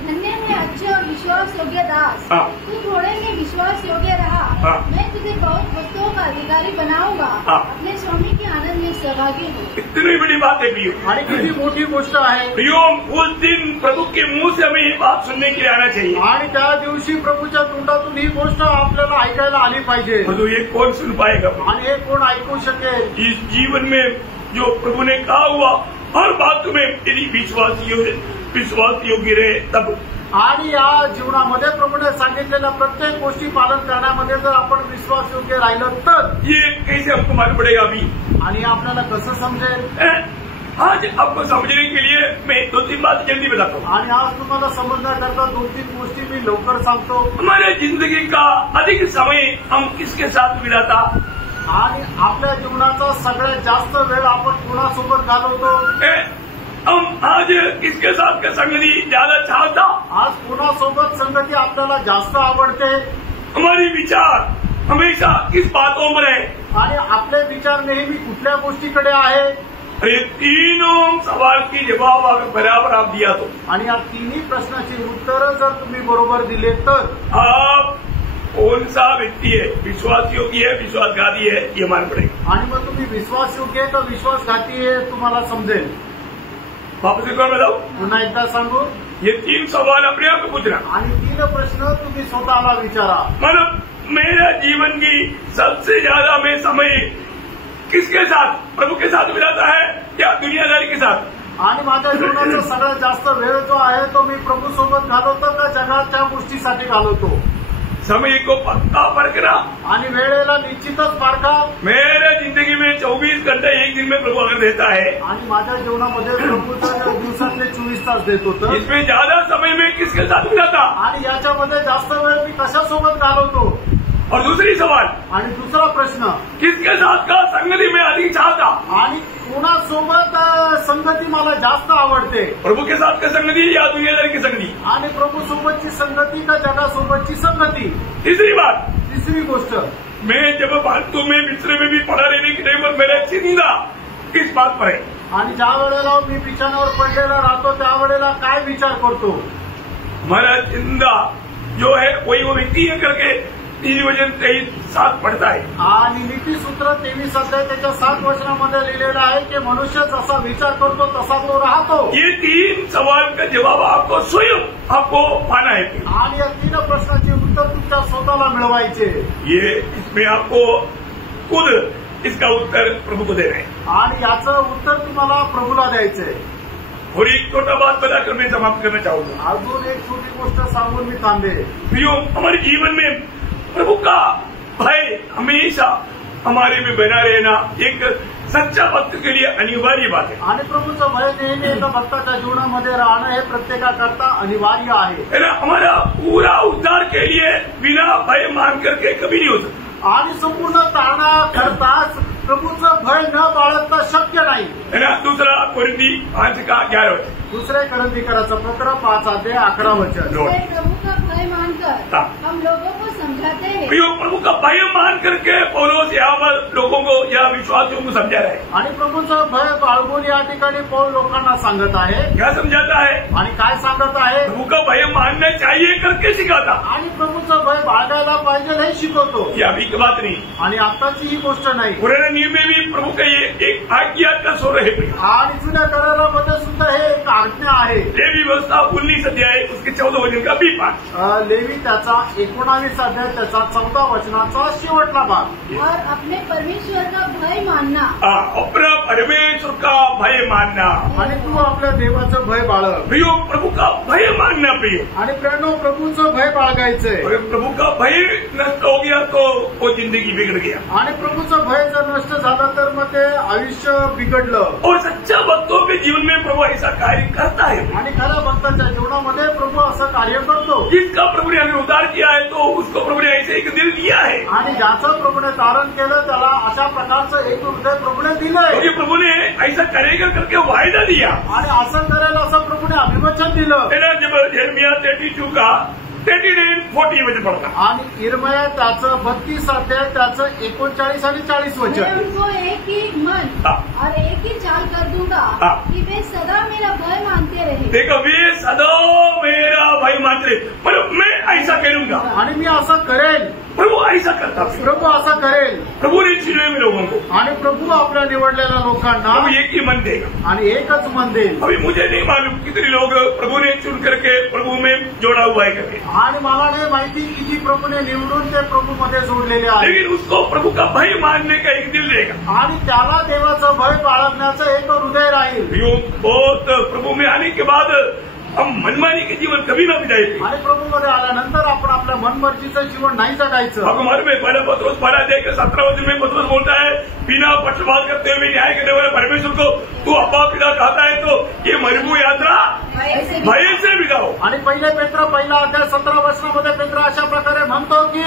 धन्य है अच्छे और विश्वास योग्य दास, तू थोड़े में विश्वास योग्य रहा, मैं तुझे बहुत वस्तुओं का अधिकारी बनाऊंगा, अपने स्वामी के आनंद में सहभागी हो. इतनी बड़ी बात है प्रियो. आणि किती मोठी गोष्ट आहे प्रियो. उस दिन प्रभु के मुंह से हमें ये बात सुनने के लिए आना चाहिए. आणि त्या दिवशी प्रभूच्या तोंडातून ही गोष्ट आपल्याला ऐकायला आली पाहिजे. तो ये कौन सुन पाएगा? आणि हे कोण ऐकू शकेल? इस जीवन में जो प्रभु ने कहा हुआ हर बात में यदि विश्वास योग्य रहे तब. आणि या जीवनामध्ये प्रभूने सांगितलेल्या प्रत्येक गोष्टी पालन करण्यामध्ये जर आपण विश्वास योग्य राहिलं तर ये कैसे हमको मालूम पड़ेगा अभी? आणि आपल्याला कसं समजेल? आज आपको समझने के लिए मैं 2-3 बात जल्दी बताता हूँ. आणि आज तुम्हाला समजण्याकरता 2-3 गोष्टी मी लवकर सांगतो. हमारे जिंदगी का अधिक समय हम किसके साथ बिताता? आणि आपल्या जीवनाचा सगळ्यात जास्त वेळ आपण कोणासोबत घालवतो? हम आज किसके साथ का संगति ज्यादा चाहता? आज कोणासोबत संगती आपल्याला जास्त आवडते? हमारी विचार हमेशा किस बातों पर है? आणि आपले विचार नेहमी कुठल्या गोष्टीकडे आहे? अरे तीनों सवाल की जवाब बराबर आप दिया तो. आणि या तिन्ही प्रश्नाची उत्तरं जर तुम्ही बरोबर दिले तर आप कौन सा व्यक्ति है, विश्वास योग्य है, विश्वासघाती है, ये मान पड़ेगा. आणि मग तुम्ही विश्वास योग्य आहे का विश्वासघाती आहे तुम्हाला समजेल. वापस एक बार बताओ. पुन्हा एकदा सांगू. ये 3 सवाल अपने आप को पूछना. आणि 3 प्रश्न तुम्ही स्वतःला विचारा. मतलब मेरा जीवन की सबसे ज्यादा मैं समय किसके साथ, प्रभु के साथ बिताता है या दुनियादारी के साथ? आणि माझ्या जीवनाचा सगळ्यात जास्त वेळ जो आहे तो मी प्रभू सोबत घालवतो का जगाच्या गोष्टीसाठी घालवतो? समय को पक्का परखना. आणि वेळेला निश्चितच पारखा. मेरे जिंदगी में 24 घंटे एक दिन में प्रभु अगर देता है आणि माझ्या जीवनामध्ये प्रभूचा दिवसातले 24 तास देतो तर इसमें ज्यादा समय में किसके साथ बिताता? आणि याच्यामध्ये जास्त वेळ मी कशासोबत घालवतो? और दूसरी सवाल, आणि दुसरा प्रश्न, किसके साथ का संगति में अधिक चाहता? आणि कोणासोबत संगती मला जास्त आवडते? प्रभु के साथ का संगति या दुनियादारी की संगति? आणि प्रभू सोबतची संगती का जगासोबतची संगती? तीसरी बात, तिसरी गोष्ट, मैं जब फालतू में मिस्र में भी पड़ा रहने के टाइम पर मेरा चिंता किस बात पर है? आणि ज्या वेळेला मी बिछाण्यावर पडलेला राहतो त्यावेळेला काय विचार करतो? हमारा चिंता जो है वही वो व्यक्ति है करके 3 वचन 23-7 पढ़ता है. आणि नीतिसूत्र 23 अध्याय त्याच्या 7 वचनामध्ये लिहिलेलं आहे की मनुष्य जसा विचार करतो तसा तो राहतो. ये 3 सवाल का जवाब आपको स्वयं आपको पाना है. आणि या 3 प्रश्नाची उत्तर तुमच्या स्वतःला मिळवायचे. ये इसमें आपको खुद इसका उत्तर प्रभु को देना है. आणि याचं उत्तर तुम्हाला प्रभूला द्यायचंय. और एक छोटा बात बताकर मैं समाप्त करना चाहूंगा. अजून एक छोटी गोष्ट सांगून मी थांबे. हमारे जीवन में प्रभु का भय हमेशा हमारे में बना रहना एक सच्चा भक्त के लिए अनिवार्य बात है. आणि प्रभूचं भय नेहमी एका भक्ताच्या जीवनामध्ये राहणं हे प्रत्येकाकरता अनिवार्य आहे. हमारा पूरा उद्धार के लिए बिना भय मान करके कभी नहीं हो सकता. आणि संपूर्ण तारणा करताच प्रभूचं भय न बाळगता शक्य नाही. दूसरा कोरिंथी 5:11. दुसरे करंथीकराचं पत्र 5:11 वचन. प्रभु का भय मानकर हम लोगों को समझाते हैं. प्रभु का भय मान करके पौलुस यहाँ पर लोगों को या विश्वासियों को समझा रहे हैं. आणि प्रभूचं भय बाळगून या ठिकाणी पौल लोकांना सांगत आहे. क्या समझाता है? आणि काय सांगत आहे? प्रभु का भय मानना चाहिए करके सिखाता. आणि प्रभूचं भय बाळगायला पाहिजे हे शिकवतो. ये अभी की बात नहीं. आणि आताची ही गोष्ट नाही. पुराने नियम में भी प्रभु का ये एक आज्ञा का स्वर है. आणि जुन्या करारामध्ये सुद्धा हे एक आज्ञा आहे. लेवी व्यवस्था 19 अध्याय उसके 14 वचन का भी पाठ. लेवी त्याचा 19 अध्याय त्याचा 14 वचनाचा शेवटला भाग. और अपने परमेश्वर का भय मानना. अपना परमेश्वर का भय मानना. आणि तू आपल्या देवाचं भय बाळग. प्रियो प्रभु का भय मानना. प्रियो आणि प्रेरणो प्रभूचं भय बाळगायचंय. प्रभु का भय नष्ट हो गया तो वो जिंदगी बिगड़ गया. आणि प्रभूचं भय जर नष्ट झालं तर मग ते आयुष्य बिघडलं. और सच्चा भक्तों के जीवन में प्रभु ऐसा कार्य करता है. आणि खऱ्या भक्ताच्या जीवनामध्ये प्रभू असं कार्य करतो. जिसका प्रभु ने हमें उद्धार किया है तो उसको प्रभु ने ऐसे एक दिल दिया है. आणि ज्याचं प्रभूने तारण केलं त्याला अशा प्रकारचं एक हृदय प्रभूने दिलंय. क्योंकि प्रभु ने ऐसा कार्य करेगा करके वायदा दिया आणि असं करेल असं प्रभूने अभिवचन दिलं. तेरा जब यिर्मयाह 32 का 39-40 वचन पढ़ता आणि इर्मया त्याचं 32 अध्याय त्याचं 39 आणि 40 मैं वचन. उनको एक ही मन हाँ। और एक ही चाल कर दूंगा हाँ। कि वे सदा मेरा भय मानते रहे. देखो वे सदा मेरा भाई मानते पर मैं ऐसा करूंगा. आणि मी असं करेल. प्रभु ऐसा करता है. प्रभू असं करेल. प्रभु ने चुने हुए लोगों को आणि प्रभू आपल्या निवडलेल्या लोकांना प्रभु एक ही मन देगा. आणि एकच मन देईल. अभी मुझे नहीं मालूम कितने लोग प्रभु ने चुन करके प्रभु में जोड़ा हुआ है करके, आणि मला नाही माहिती किती प्रभूने निवडून ते प्रभूमध्ये जोडलेले आहे. लेकिन उसको प्रभु का भय मानने का एक दिल रहेगा. आणि त्याला देवाचं भय बाळगण्याचं एक हृदय राहील. यूं बहुत प्रभु में आने के बाद हम मनमानी के जीवन कभी ना बिताएंगे. आणि प्रभूमध्ये आल्यानंतर आपण आपल्या मनमर्जीचं जीवन नाही जगायचं. हमारे में पहला पत्रोस 12:17 में पत्रोस बोलता है, बिना पक्षपात करते हुए न्याय करने वाले परमेश्वर को तू अब्बा पिता कहता है, तो ये मरबू यात्रा भय से बिताओ. आणि पहिले पेत्र पहिला अध्याय 17 वचनामध्ये पेत्र अशा प्रकारे म्हणतो की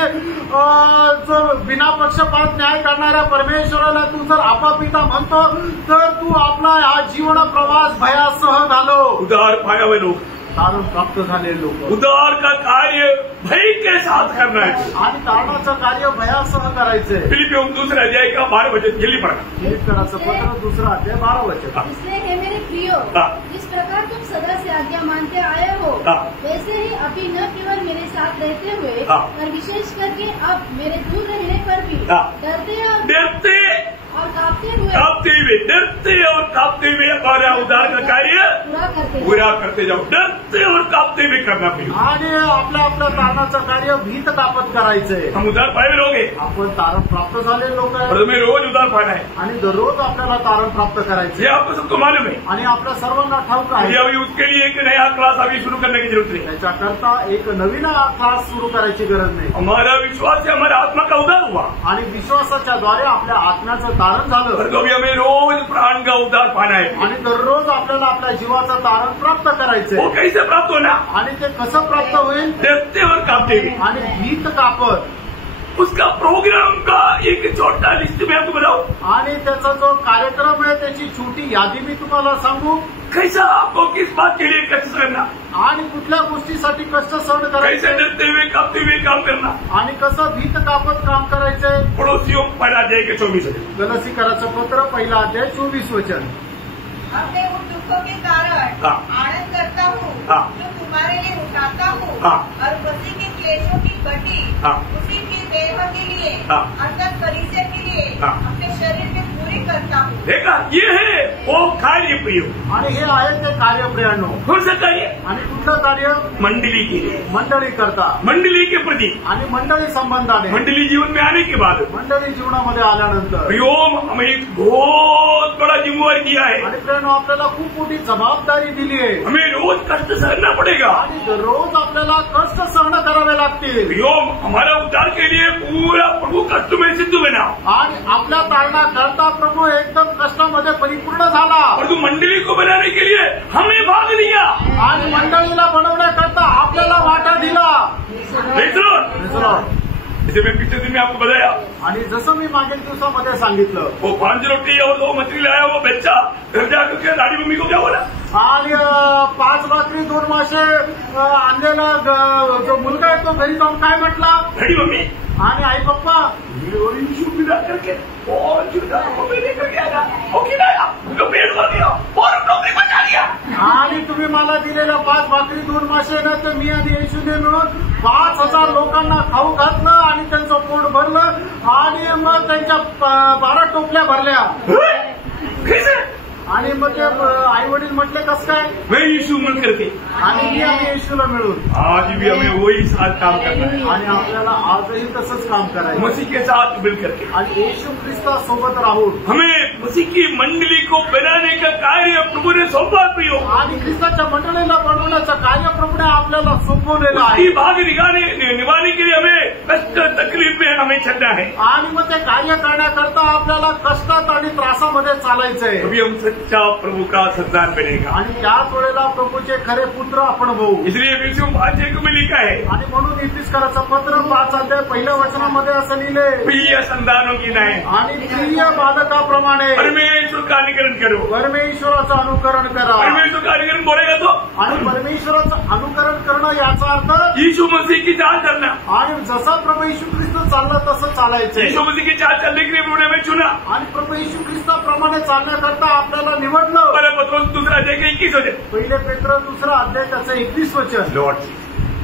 जो बिना पक्षपात न्याय करणाऱ्या परमेश्वराला तू जर आपा पिता म्हणतो तर तू आपला हा जीवन प्रवास भयासह घालो. उदार पाया हुए लोग, तारण प्राप्त झालेले लोक. उदार का कार्य भय के साथ करना है. आणि तारणाचं कार्य भयासह करायचंय. फिलिपियों 2 अध्याय का 12 वचन जल्दी पढ़ना. फिलिप्पियराचं पत्र 2 अध्याय 12 वचन. इसलिए हे मेरे प्रियो, हाँ। जिस प्रकार तुम सदा से आज्ञा मानते आए हो, हाँ। वैसे ही अभी न केवल मेरे साथ रहते हुए हाँ। और विशेष करके अब मेरे दूर रहने पर भी हाँ। डरते और कांपते हुए डरते और कांपते हुए हमारा उदार का कार्य पूरा करते जाओ. डरते और कांपते हुए करना पड़ेगा. आणि आपल्या आपल्या तारणाचं कार्य भीत कापत करायचंय. हम उदार पाए लोग हैं, आपण तारण प्राप्त झालेले लोक और आहे. तुम्हें रोज उदार पाना है. आणि दररोज आपल्याला तारण प्राप्त ये करायचे. आपको सबको मालूम है. आणि आपल्या सर्वांना ठाऊक अभी आहे. अभी उसके लिए एक नया क्लास अभी शुरू करने की जरूरत नहीं. त्याच्याकरता एक नवीन क्लास सुरू करायची गरज नाही. हमारा विश्वास से हमारा आत्मा का उदार हुआ, आणि विश्वासाच्या द्वारे आपल्या आत्म्याचं तारण झालं. और तो अभी हमें रोज प्राण का उदार पाना है. आणि दररोज आपल्याला आपल्या जीवाचं तारण प्राप्त वो करायचंय. कैसे प्राप्त होना? आणि ते कसं प्राप्त होईल? डरते और कांपते हुए. आणि भीत कापत. उसका प्रोग्राम का एक छोटा लिस्ट में आपको बताओ. आणि त्याचा जो कार्यक्रम आहे त्याची छोटी यादी मी तुम्हाला सांगू. कैसा आपको किस बात के लिए कष्ट करना, आणि कुठल्या गोष्टीसाठी कष्ट सहन कैसे करायचे, डरते हुए कांपते हुए काम करना. आणि कसं भीत कापत काम करायचंय. पड़ोसियों पहला अध्याय के 24. गलसीकराचं पत्र पहिला अध्याय 24 वचन. अपने उन दुखों के कारण हाँ। आनंद करता हूँ हाँ। जो तुम्हारे लिए उठाता हूँ, हाँ। और उसी के क्लेशों की बटी हाँ। उसी की देह के लिए हाँ। अर्थात परिचय के लिए हाँ। अपने शरीर में पूरी करता हूँ. देखा, ये है वो कार्य प्रिय. आणि हे आहे ते कार्यप्रियानो. कौन सा कार्य? आणि कुठलं कार्य? मंडली के लिए, मंडळी करता. मंडली के प्रति, आणि मंडळी संबंधाने. मंडली जीवन में आने के बाद मंडळी जीवनामध्ये आल्यानंतर प्रियोम हमें एक बहुत बड़ा जिम्मेवारी दिया है. आणि प्रियानो आपल्याला खूप मोठी जबाबदारी दिली आहे. हमें रोज कष्ट सहना पड़ेगा. आणि दररोज आपल्याला कष्ट सहन करावे लागतील. प्रियोम हमारा उद्धार के लिए पूरा प्रभू कष्ट में सिद्ध बना, आणि आपल्या तारणाकरता प्रभू एकदम कष्टामध्ये परिपूर्ण झाला. और तू मंडली को बनाने के लिए हमें भाग लिया. आणि मंडळीला बनवण्याकरता आपल्याला वाटा दिला. Praise the Lord. जैसे मैं पिछले दिन में आपको बताया, आणि जसं मी मागील दिवसामध्ये सांगितलं, वो 5 रोटी और 2 मछली लाया वो बच्चा घर जाकर के दादी मम्मी को क्या बोला? आणि 5 भाकरी 2 मासे आणलेला जो मुलगा आहे तो घरी जाऊन काय म्हटला? दादी मम्मी आणि आई पप्पा और यीशु पिता करके और जुदा को भी लेकर गया था, वो खिलाया, उनको पेट भर दिया और नौकरी बचा दिया. आणि तुम्ही मला दिलेल्या 5 भाकरी 2 मासे ना तर मी आणि येशूने मिळून 5,000 लोकांना खाऊ घातलं आणि त्यांचं पोट भरलं आणि मग त्यांच्या 12 टोपल्या भरल्या. कैसे? आणि मग ते आई वडील म्हटले कसं काय? मैं यीशु मन करके आणि मी आणि येशूला मिळून आज भी हमें वही साथ काम करना है. आणि आपल्याला आजही तसंच काम करायचं. मसीह के साथ मिल करके आणि येशू ख्रिस्तासोबत राहून हमें मसीह की मंडली को बनाने का कार्य प्रभु ने सौंपा. प्रियो, आणि ख्रिस्ताच्या मंडळीला बनवण्याचं कार्य प्रभूने आपल्याला सोपवलेलं आहे. उसकी भाग निभाने के लिए हमें कष्ट तकलीफ में हमें चलना है. आणि मग ते कार्य करण्याकरता आपल्याला कष्टात आणि त्रासामध्ये चालायचंय. अभी हम सच्चा प्रभु का संतान बनेगा। आणि त्याच वेळेला प्रभूचे खरे पुत्र आपण होऊ। इसलिए यीशु 5:1 में लिखा है, आणि म्हणून इफिसकाराचं पत्र 5 अध्याय 1 वचनामध्ये असं लिहिले, प्रिय संतानों की नाय आणि प्रिय बालकाप्रमाणे परमेश्वर का अनुकरण करो। परमेश्वराचं अनुकरण करा। परमेश्वर का अनुकरण बोलेगा तो आणि परमेश्वराचं अनुकरण करणं याचा अर्थ यीशु मसीह की चाल चलना। आणि जसा प्रभू येशू ख्रिस्त चालला तसं चालायचं। यीशु मसीह की चाल चलने के लिए प्रभु ने हमें चुना। आणि प्रभू येशू ख्रिस्ताप्रमाणे चालण्याकरता आपल्याला निवडलं। पहला पत्रोस 2 अध्याय 21 वचन, पहिले पेत्र 2 अध्याय त्याचं 21 वचन। Lord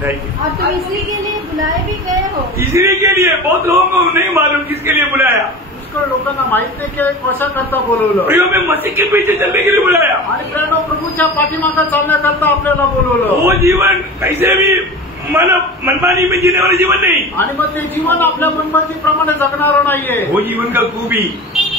thank you. आप तो इसी के लिए बुलाए भी गए हो। इसी के लिए बहुत लोगों को नहीं मालूम किसके लिए बुलाया। पुष्कळ लोकांना माहित नहीं की कशाकरता बोलवलं। प्रियो में मसीह के पीछे चलने के लिए बुलाया। आणि प्रेरणा प्रभूच्या पाठीमागे चालण्याकरता आपल्याला बोलवलं। वो जीवन कैसे भी मनमानी में जीने वाला जीवन नहीं। आणि मग ते जीवन आपल्या मनमर्जीप्रमाणे जगणारं नाहीये। वो जीवन का खूबी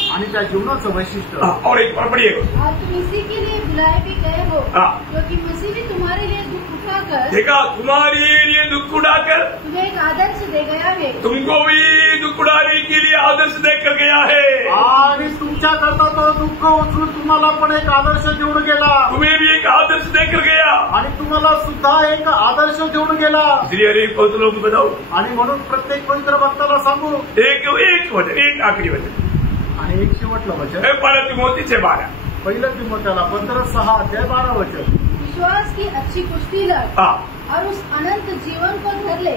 आणि त्या जीवनाचं वैशिष्ट्य। और एक और पढ़िए, आप तुम इसी के लिए बुलाए भी गए हो, क्योंकि मसीह भी तुम्हारे लिए दुख उठाकर, देखा, तुम्हारे लिए दुख उठाकर तुम्हें एक आदर्श दे गया है। तुमको भी दुख उठाने के लिए आदर्श देकर गया है। आणि तुमच्याकरता तो दुःख उचलून तुम्हाला पण एक आदर्श देऊन गेला। तुम्हें भी एक आदर्श देकर गया। आणि तुम्हाला सुद्धा एक आदर्श देऊन गेला। इसलिए अरे बहुत लोग बताओ, आणि म्हणून प्रत्येक पवित्र भक्ताला सांगू, एक वचन, एक आखिरी वचन, आणि एक शेवटलं वचन, 12 तिमोथी 6:12, पहिलं तिमोथेला पत्र 6 अध्याय 12 वचन। विश्वास की अच्छी पुष्टि लग और उस अनंत जीवन को धर ले,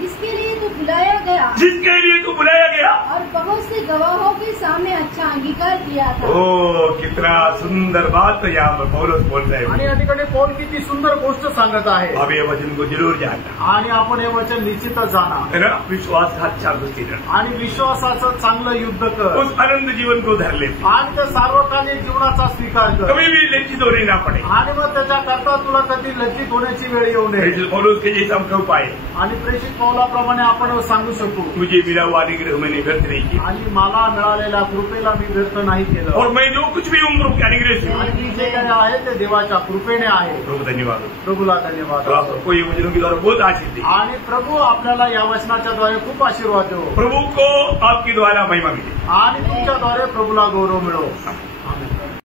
जिसके लिए तू बुलाया गया, जिसके लिए तू बुलाया गया, और बहुत से गवाहों के सामने अच्छा अंगीकार किया था। ओ कितना सुंदर बात तो यहाँ पर पौलुस बोल रहे हैं। आणि या ठिकाणी पौल किती सुंदर गोष्ट सांगत आहे। अब ये वचन को जरूर जानना, आणि आपण हे वचन निश्चितच जाणा, है ना। विश्वास का अच्छा दृष्टि रखना, आणि विश्वासाचं चांगलं युद्ध कर, उस अनंत जीवन को धर ले, आणि त्या सार्वकालिक जीवनाचा स्वीकार कर, कभी भी लज्जित होने ना पड़े। आणि मग त्याच्याकरता तुला कधी लज्जित होण्याची वेळ येऊ नये। पौलुस के जैसा हम कह पाए, आणि प्रेषित पौलाप्रमाणे आपण सांगू शकू, मुझे मिला हुआ अनुग्रह मैंने व्यर्थ नहीं किया, आणि मला मिळालेल्या कृपेला मी व्यर्थ नाही केलं, और मैं जो कुछ भी हूँ प्रभु के अनुग्रह से, आणि मी जे काही आहे ते देवाच्या कृपेने आहे। प्रभु धन्यवाद, प्रभूला धन्यवाद। तो आप सबको ये वचनों के द्वारा बहुत आशीष दी। आणि प्रभू आपल्याला या वचनाच्या द्वारे खूप आशीर्वाद देव, प्रभु को आपके द्वारा महिमा मिले। आणि तुमच्याद्वारे प्रभूला गौरव मिळो।